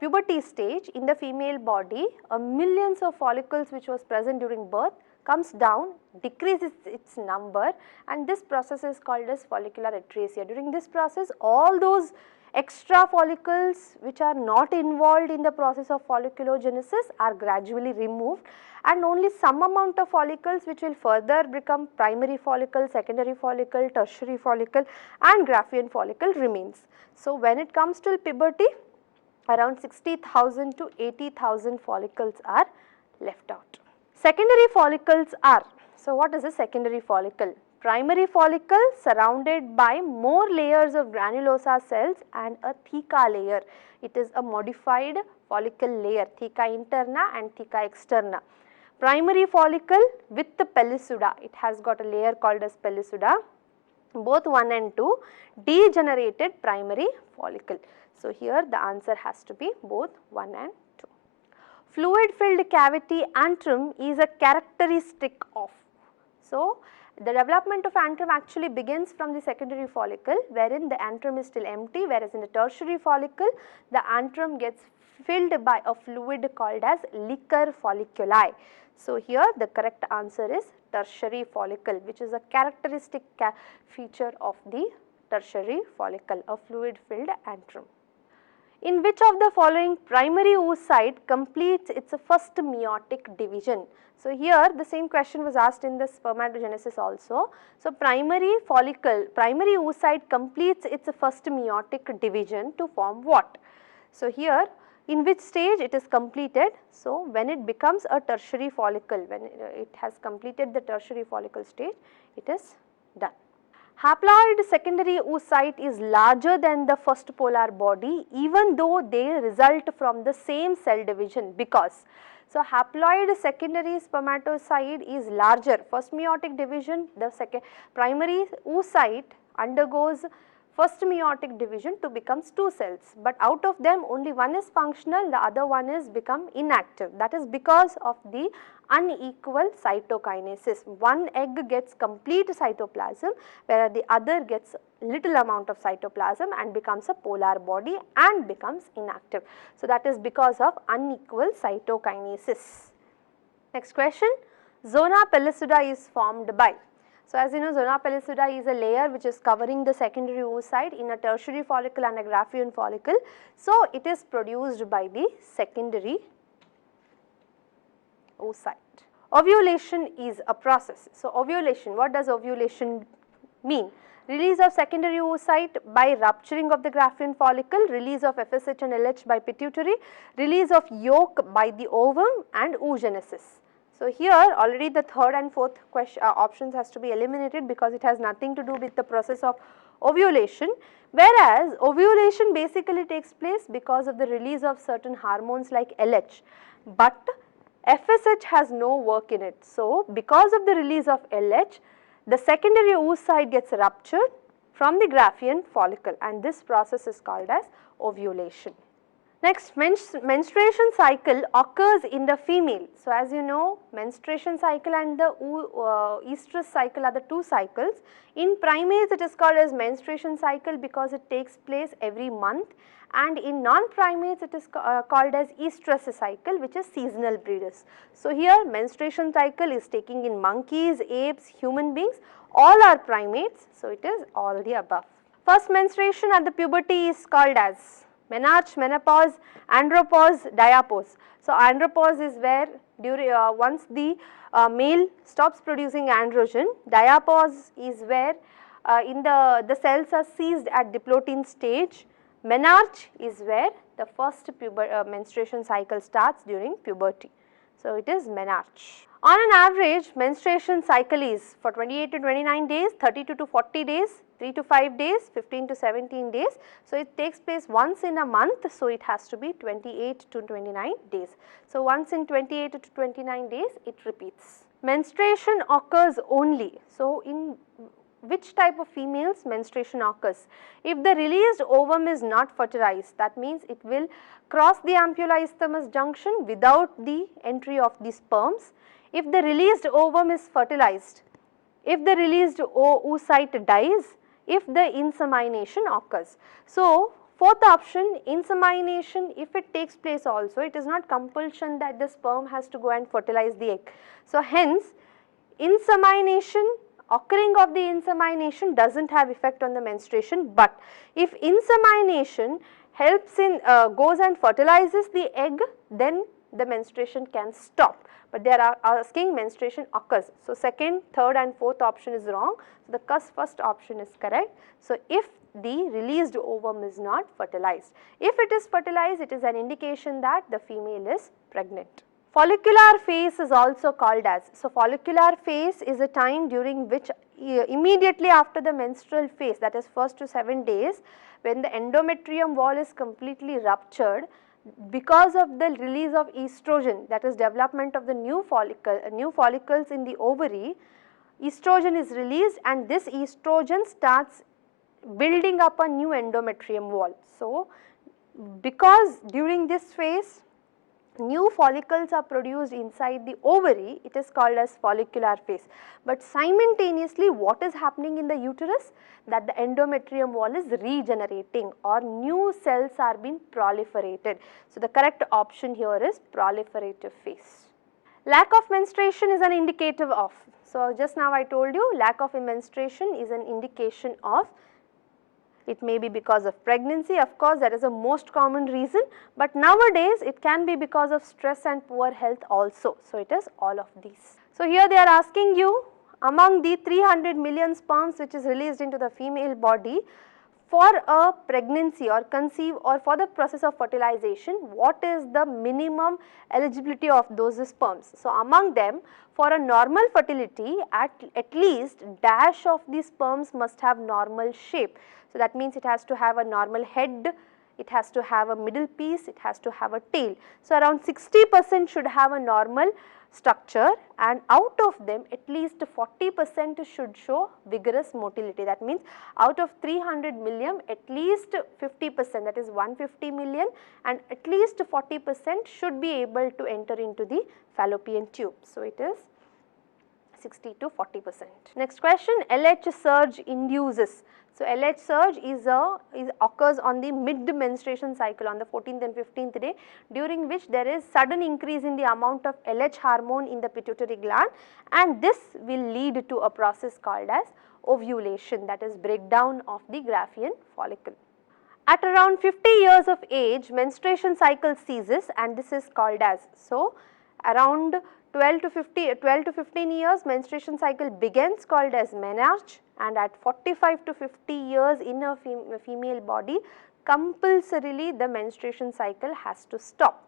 puberty stage in the female body, millions of follicles which was present during birth comes down, decreases its number, and this process is called as follicular atresia. During this process, all those extra follicles which are not involved in the process of folliculogenesis are gradually removed, and only some amount of follicles which will further become primary follicle, secondary follicle, tertiary follicle and Graafian follicle remains. So, when it comes to puberty, around 60,000 to 80,000 follicles are left out. Secondary follicles are, so what is a secondary follicle? Primary follicle surrounded by more layers of granulosa cells and a theca layer. It is a modified follicle layer, theca interna and theca externa. Primary follicle with the pellicuda, it has got a layer called as pellicuda, both 1 and 2, degenerated primary follicle. So, here the answer has to be both 1 and 2. fluid filled cavity antrum is a characteristic of. So, the development of antrum actually begins from the secondary follicle, wherein the antrum is still empty, whereas in the tertiary follicle the antrum gets filled by a fluid called as liquor folliculi. So, here the correct answer is tertiary follicle, which is a characteristic feature of the tertiary follicle, a fluid filled antrum. In which of the following primary oocyte completes its first meiotic division? So, here the same question was asked in the spermatogenesis also. So, primary follicle, primary oocyte completes its first meiotic division to form what? So, here in which stage it is completed? So, when it becomes a tertiary follicle, when it has completed the tertiary follicle stage, it is done. Haploid secondary oocyte is larger than the first polar body even though they result from the same cell division because. So, haploid secondary spermatocyte is larger, first meiotic division, the second primary oocyte undergoes first meiotic division to becomes 2 cells, but out of them only one is functional, the other one is become inactive. That is because of the unequal cytokinesis. One egg gets complete cytoplasm, whereas the other gets little amount of cytoplasm and becomes a polar body and becomes inactive. So, that is because of unequal cytokinesis. Next question, zona pellucida is formed by. So, as you know, zona pellucida is a layer which is covering the secondary oocyte in a tertiary follicle and a Graafian follicle. So, it is produced by the secondary oocyte. Ovulation is a process. So, ovulation, what does ovulation mean? Release of secondary oocyte by rupturing of the Graafian follicle, release of FSH and LH by pituitary, release of yolk by the ovum and oogenesis. So, here already the third and fourth question, options has to be eliminated because it has nothing to do with the process of ovulation, whereas ovulation basically takes place because of the release of certain hormones like LH, but FSH has no work in it. So, because of the release of LH, the secondary oocyte gets ruptured from the Graafian follicle and this process is called as ovulation. Next, menstruation cycle occurs in the female. So, as you know, menstruation cycle and the estrus cycle are the two cycles. In primates it is called as menstruation cycle because it takes place every month, and in non-primates it is called as estrus cycle, which is seasonal breeders. So, here menstruation cycle is taking in monkeys, apes, human beings, all are primates. So, it is all the above. First menstruation at the puberty is called as menarche, menopause, andropause, diapause. So, andropause is where during once the male stops producing androgen. Diapause is where in the cells are seized at diplotin stage. Menarche is where the first menstruation cycle starts during puberty. So, it is menarche. On an average, menstruation cycle is for 28 to 29 days, 32 to 40 days, 3 to 5 days, 15 to 17 days. So, it takes place once in a month. So, it has to be 28 to 29 days. So, once in 28 to 29 days it repeats. Menstruation occurs only. So, in which type of females menstruation occurs? If the released ovum is not fertilized, that means it will cross the ampulla-isthmus junction without the entry of the sperms. If the released ovum is fertilized, if the released oocyte dies, if the insemination occurs. So, fourth option, insemination, if it takes place also, it is not compulsion that the sperm has to go and fertilize the egg. So, hence insemination, occurring of the insemination does not have effect on the menstruation, but if insemination helps in goes and fertilizes the egg, then the menstruation can stop. But they are asking menstruation occurs. So, second, third and fourth option is wrong. So, the first option is correct. So, if the released ovum is not fertilized. If it is fertilized, it is an indication that the female is pregnant. Follicular phase is also called as. So, follicular phase is a time during which immediately after the menstrual phase, that is first to 7 days, when the endometrium wall is completely ruptured, because of the release of estrogen, that is development of the new follicles in the ovary, estrogen is released and this estrogen starts building up a new endometrium wall. So, because during this phase new follicles are produced inside the ovary, it is called as follicular phase. But simultaneously what is happening in the uterus? That the endometrium wall is regenerating or new cells are being proliferated. So, the correct option here is proliferative phase. Lack of menstruation is an indicator of. So, just now I told you lack of menstruation is an indication of. It may be because of pregnancy, of course that is the most common reason, but nowadays it can be because of stress and poor health also. So, it is all of these. So, here they are asking you, among the 300 million sperms which is released into the female body, for a pregnancy or conceive or for the process of fertilization, what is the minimum eligibility of those sperms? So, among them, for a normal fertility, at least dash of the sperms must have normal shape. So, that means it has to have a normal head, it has to have a middle piece, it has to have a tail. So, around 60% should have a normal structure, and out of them at least 40% should show vigorous motility. That means out of 300 million at least 50%, that is 150 million, and at least 40% should be able to enter into the fallopian tube. So, it is 60 to 40%. Next question, LH surge induces. So, LH surge occurs on the mid menstruation cycle on the 14th and 15th day, during which there is sudden increase in the amount of LH hormone in the pituitary gland, and this will lead to a process called as ovulation, that is breakdown of the Graafian follicle. At around 50 years of age, menstruation cycle ceases, and this is called as, so around 12 to 15 years menstruation cycle begins, called as menarche, and at 45 to 50 years in a female body compulsorily the menstruation cycle has to stop,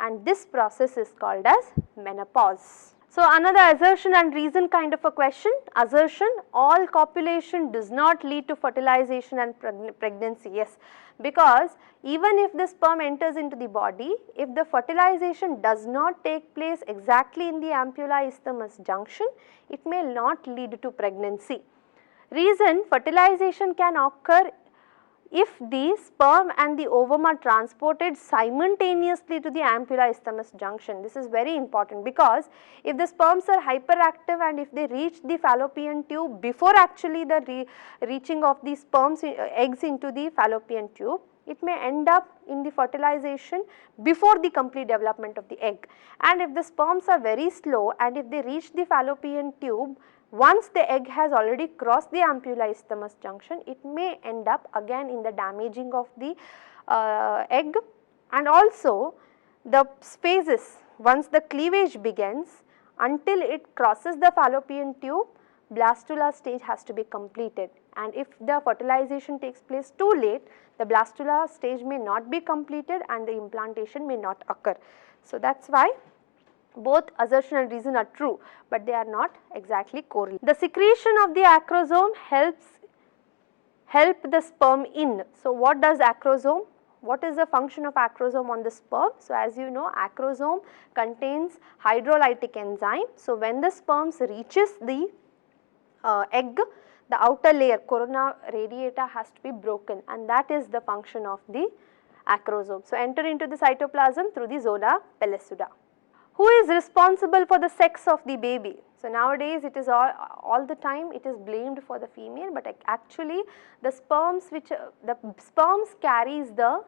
and this process is called as menopause. So, another assertion and reason kind of a question. Assertion, all copulation does not lead to fertilization and pregnancy. Yes, because even if the sperm enters into the body, if the fertilization does not take place exactly in the ampulla isthmus junction, it may not lead to pregnancy. Reason, fertilization can occur if the sperm and the ovum are transported simultaneously to the ampulla isthmus junction. This is very important, because if the sperms are hyperactive and if they reach the fallopian tube before actually the reaching of the eggs into the fallopian tube, it may end up in the fertilization before the complete development of the egg. And if the sperms are very slow and if they reach the fallopian tube once the egg has already crossed the ampulla isthmus junction, it may end up again in the damaging of the egg, and also the phases, once the cleavage begins until it crosses the fallopian tube, blastula stage has to be completed, and if the fertilization takes place too late, the blastula stage may not be completed and the implantation may not occur. So, that is why both assertion and reason are true, but they are not exactly correlated. The secretion of the acrosome help the sperm in. So, what does acrosome? What is the function of acrosome on the sperm? So, as you know, acrosome contains hydrolytic enzyme. So, when the sperms reaches the egg, the outer layer corona radiata has to be broken, and that is the function of the acrosome. So, enter into the cytoplasm through the zona pellucida. Who is responsible for the sex of the baby? So, nowadays it is all the time it is blamed for the female, but actually the sperms carries the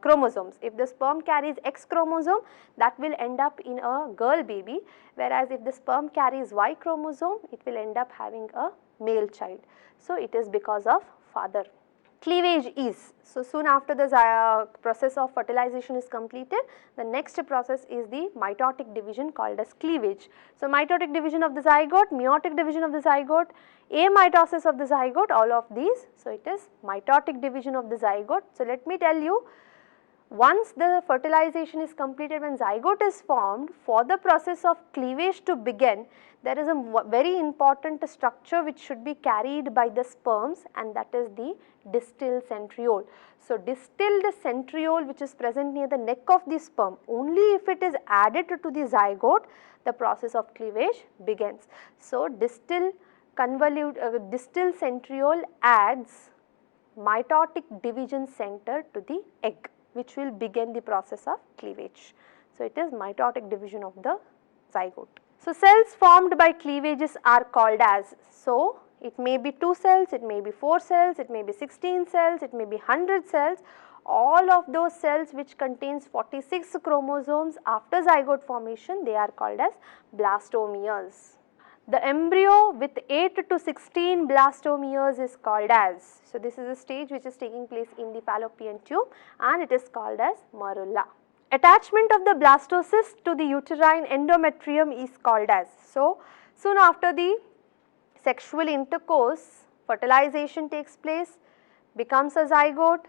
chromosomes. If the sperm carries X chromosome, that will end up in a girl baby, whereas if the sperm carries Y chromosome, it will end up having a male child. So, it is because of father. Cleavage is, so soon after the process of fertilization is completed, the next process is the mitotic division called as cleavage. So, mitotic division of the zygote, meiotic division of the zygote, amitosis of the zygote, all of these. So, it is mitotic division of the zygote. So, let me tell you, once the fertilization is completed, when zygote is formed, for the process of cleavage to begin, there is a very important structure which should be carried by the sperms, and that is the distal centriole. So, distilled centriole which is present near the neck of the sperm, only if it is added to the zygote, the process of cleavage begins. So, distal centriole adds mitotic division center to the egg. which will begin the process of cleavage. So, it is mitotic division of the zygote. So, cells formed by cleavages are called as, so it may be 2 cells, it may be 4 cells, it may be 16 cells, it may be 100 cells. All of those cells which contains 46 chromosomes after zygote formation, they are called as blastomeres. The embryo with 8 to 16 blastomeres is called as, so this is a stage which is taking place in the fallopian tube and it is called as morula. Attachment of the blastocyst to the uterine endometrium is called as, so soon after the sexual intercourse, fertilization takes place, becomes a zygote,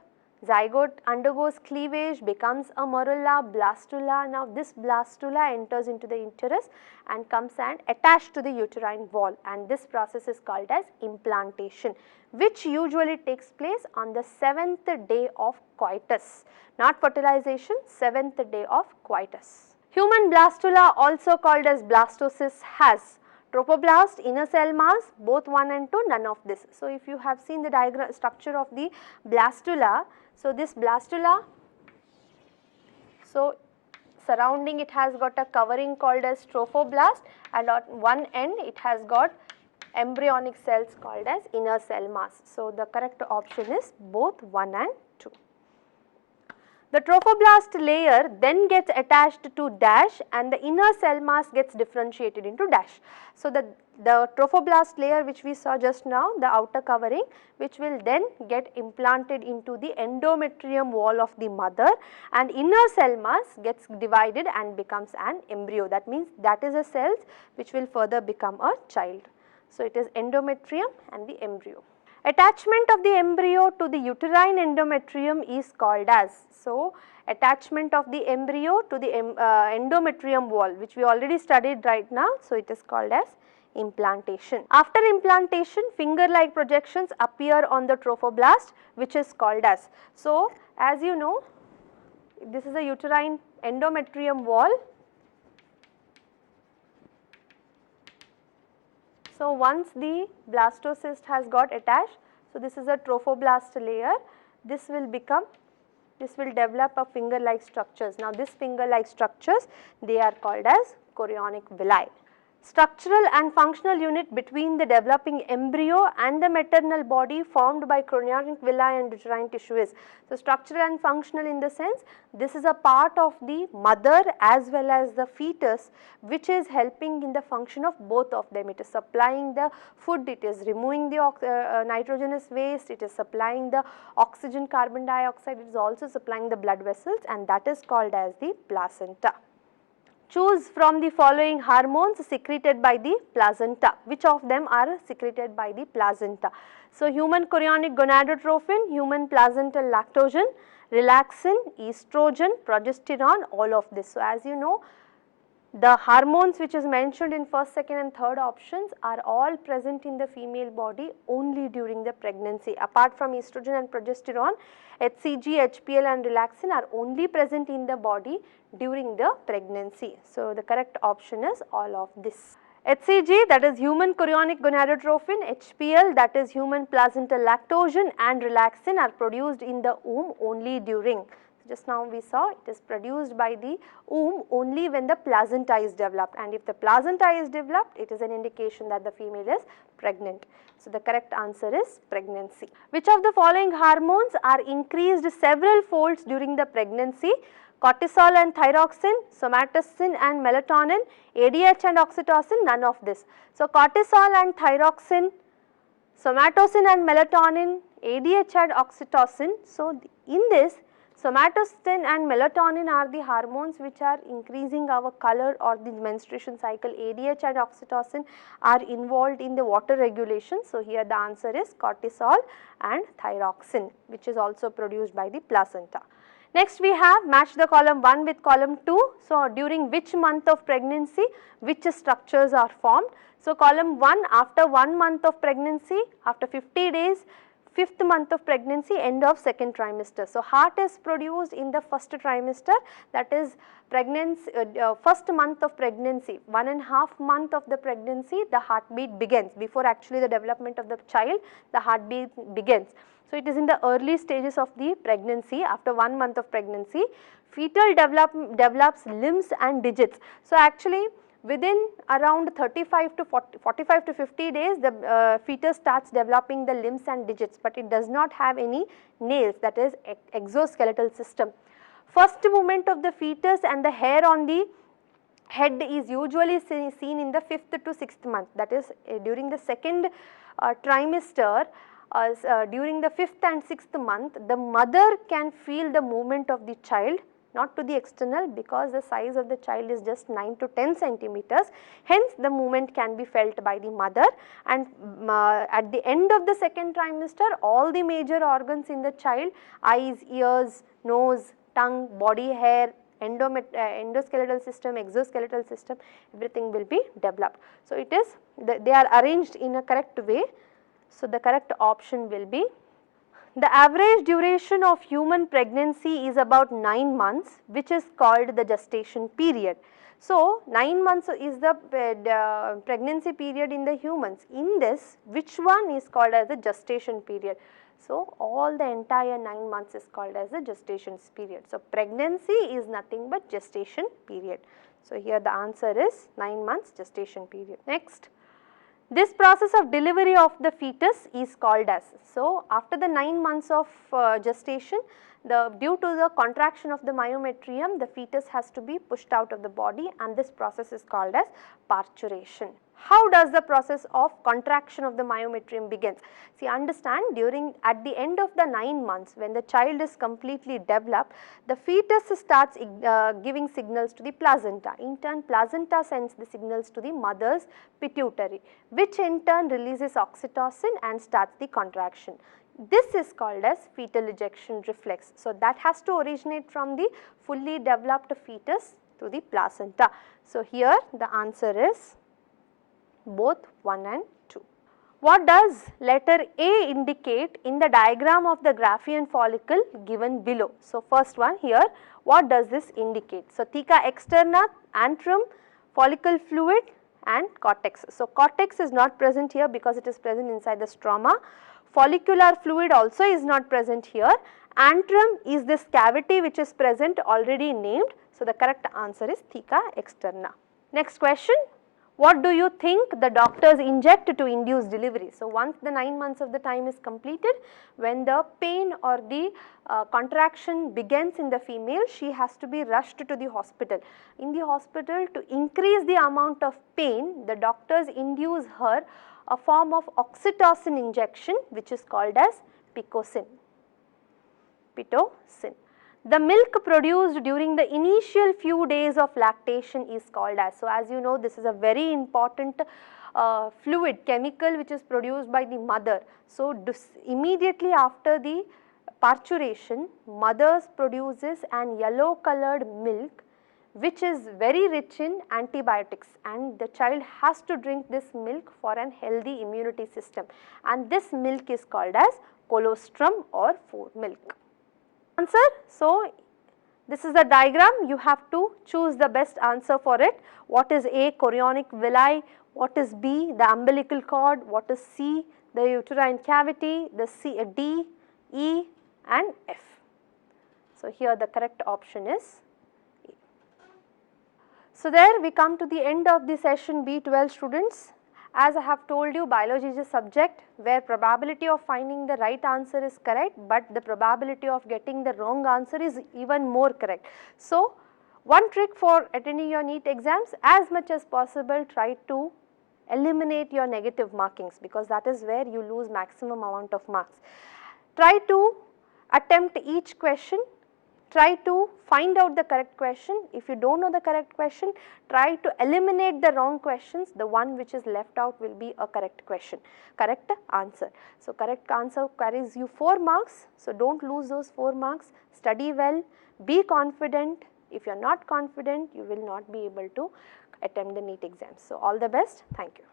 zygote undergoes cleavage, becomes a morula, blastula. Now this blastula enters into the uterus and comes and attached to the uterine wall, and this process is called as implantation, which usually takes place on the 7th day of coitus, not fertilization, 7th day of coitus. Human blastula, also called as blastocyst, has trophoblast, inner cell mass, both 1 and 2, none of this. So, if you have seen the diagram structure of the blastula, so this blastula, so surrounding it has got a covering called as trophoblast, and at one end it has got embryonic cells called as inner cell mass. So, the correct option is both 1 and 2. The trophoblast layer then gets attached to dash and the inner cell mass gets differentiated into dash. So, the trophoblast layer which we saw just now, the outer covering, which will then get implanted into the endometrium wall of the mother, and inner cell mass gets divided and becomes an embryo. That means that is a cells which will further become a child. So, it is endometrium and the embryo. Attachment of the embryo to the uterine endometrium is called as, so attachment of the embryo to the endometrium wall, which we already studied right now, so it is called as implantation. After implantation, finger-like projections appear on the trophoblast, which is called as, so as you know, this is a uterine endometrium wall. So, once the blastocyst has got attached, so this is a trophoblast layer, this will develop a finger-like structures. Now, this finger-like structures, they are called as chorionic villi. Structural and functional unit between the developing embryo and the maternal body formed by chorionic villi and uterine tissue is. So, structural and functional in the sense, this is a part of the mother as well as the fetus, which is helping in the function of both of them. It is supplying the food, it is removing the nitrogenous waste, it is supplying the oxygen, carbon dioxide, it is also supplying the blood vessels, and that is called as the placenta. Choose from the following hormones secreted by the placenta. Which of them are secreted by the placenta? So, human chorionic gonadotrophin, human placental lactogen, relaxin, estrogen, progesterone, all of this. So, as you know, the hormones which is mentioned in first, second and third options are all present in the female body only during the pregnancy. Apart from estrogen and progesterone, HCG, HPL and relaxin are only present in the body during the pregnancy. So, the correct option is all of this. HCG, that is human chorionic gonadotrophin, HPL, that is human placental lactogen, and relaxin are produced in the womb only during. Just now we saw it is produced by the womb only when the placenta is developed, and if the placenta is developed, it is an indication that the female is pregnant. So, the correct answer is pregnancy. Which of the following hormones are increased several folds during the pregnancy? Cortisol and thyroxine, somatocin and melatonin, ADH and oxytocin, none of this. So, cortisol and thyroxine, somatocin and melatonin, ADH and oxytocin. So, in this, somatocin and melatonin are the hormones which are increasing our color or the menstruation cycle. ADH and oxytocin are involved in the water regulation. So, here the answer is cortisol and thyroxine, which is also produced by the placenta. Next we have match the column 1 with column 2. So, during which month of pregnancy which structures are formed. So, column 1, after 1 month of pregnancy, after 50 days, 5th month of pregnancy, end of 2nd trimester. So, heart is produced in the 1st trimester, that is pregnancy, 1st month of pregnancy, 1.5 month of the pregnancy, the heartbeat begins. Before actually the development of the child, the heartbeat begins. So, it is in the early stages of the pregnancy. After 1 month of pregnancy, fetal develops limbs and digits. So, actually within around 35 to 45 to 50 days, the fetus starts developing the limbs and digits, but it does not have any nails, that is exoskeletal system. First movement of the fetus and the hair on the head is usually seen in the 5th to 6th month, that is during the 2nd trimester. During the 5th and 6th month, the mother can feel the movement of the child, not to the external, because the size of the child is just 9 to 10 centimeters. Hence, the movement can be felt by the mother, and at the end of the 2nd trimester, all the major organs in the child, eyes, ears, nose, tongue, body hair, endoskeletal system, exoskeletal system, everything will be developed. So, it is they are arranged in a correct way. So, the correct option will be, the average duration of human pregnancy is about 9 months, which is called the gestation period. So, 9 months is the pregnancy period in the humans. In this, which one is called as the gestation period? So, all the entire 9 months is called as the gestation period. So, pregnancy is nothing but gestation period. So, here the answer is 9 months gestation period. Next. This process of delivery of the fetus is called as, so after the 9 months of gestation, due to the contraction of the myometrium, the fetus has to be pushed out of the body, and this process is called as parturition. How does the process of contraction of the myometrium begins? See, understand, at the end of the 9 months, when the child is completely developed, the fetus starts giving signals to the placenta. In turn, placenta sends the signals to the mother's pituitary, which in turn releases oxytocin and starts the contraction. This is called as fetal ejection reflex. So, that has to originate from the fully developed fetus to the placenta. So, here the answer is both 1 and 2. What does letter A indicate in the diagram of the Graafian follicle given below? So, first one here, what does this indicate? So, theca externa, antrum, follicle fluid and cortex. So, cortex is not present here because it is present inside the stroma. Follicular fluid also is not present here. Antrum is this cavity which is present, already named. So, the correct answer is theca externa. Next question. What do you think the doctors inject to induce delivery? So, once the 9 months of the time is completed, when the pain or the contraction begins in the female, she has to be rushed to the hospital. In the hospital, to increase the amount of pain, the doctors induce her a form of oxytocin injection, which is called as pitocin. The milk produced during the initial few days of lactation is called as, so as you know, this is a very important fluid, chemical which is produced by the mother. So, immediately after the parturition, mothers produces an yellow colored milk which is very rich in antibiotics, and the child has to drink this milk for an healthy immunity system, and this milk is called as colostrum or milk. Answer. So, this is the diagram, you have to choose the best answer for it. What is A? Chorionic villi, what is B? The umbilical cord, what is C? The uterine cavity, the D, E and F. So, here the correct option is A. So, there we come to the end of the session B12 students. As I have told you, biology is a subject where probability of finding the right answer is correct, but the probability of getting the wrong answer is even more correct. So, one trick for attending your NEET exams, as much as possible try to eliminate your negative markings, because that is where you lose maximum amount of marks. Try to attempt each question, try to find out the correct question. If you do not know the correct question, try to eliminate the wrong questions. The one which is left out will be a correct question, correct answer. So, correct answer carries you 4 marks. So, do not lose those 4 marks. Study well, be confident. If you are not confident, you will not be able to attempt the NEET exams. So, all the best. Thank you.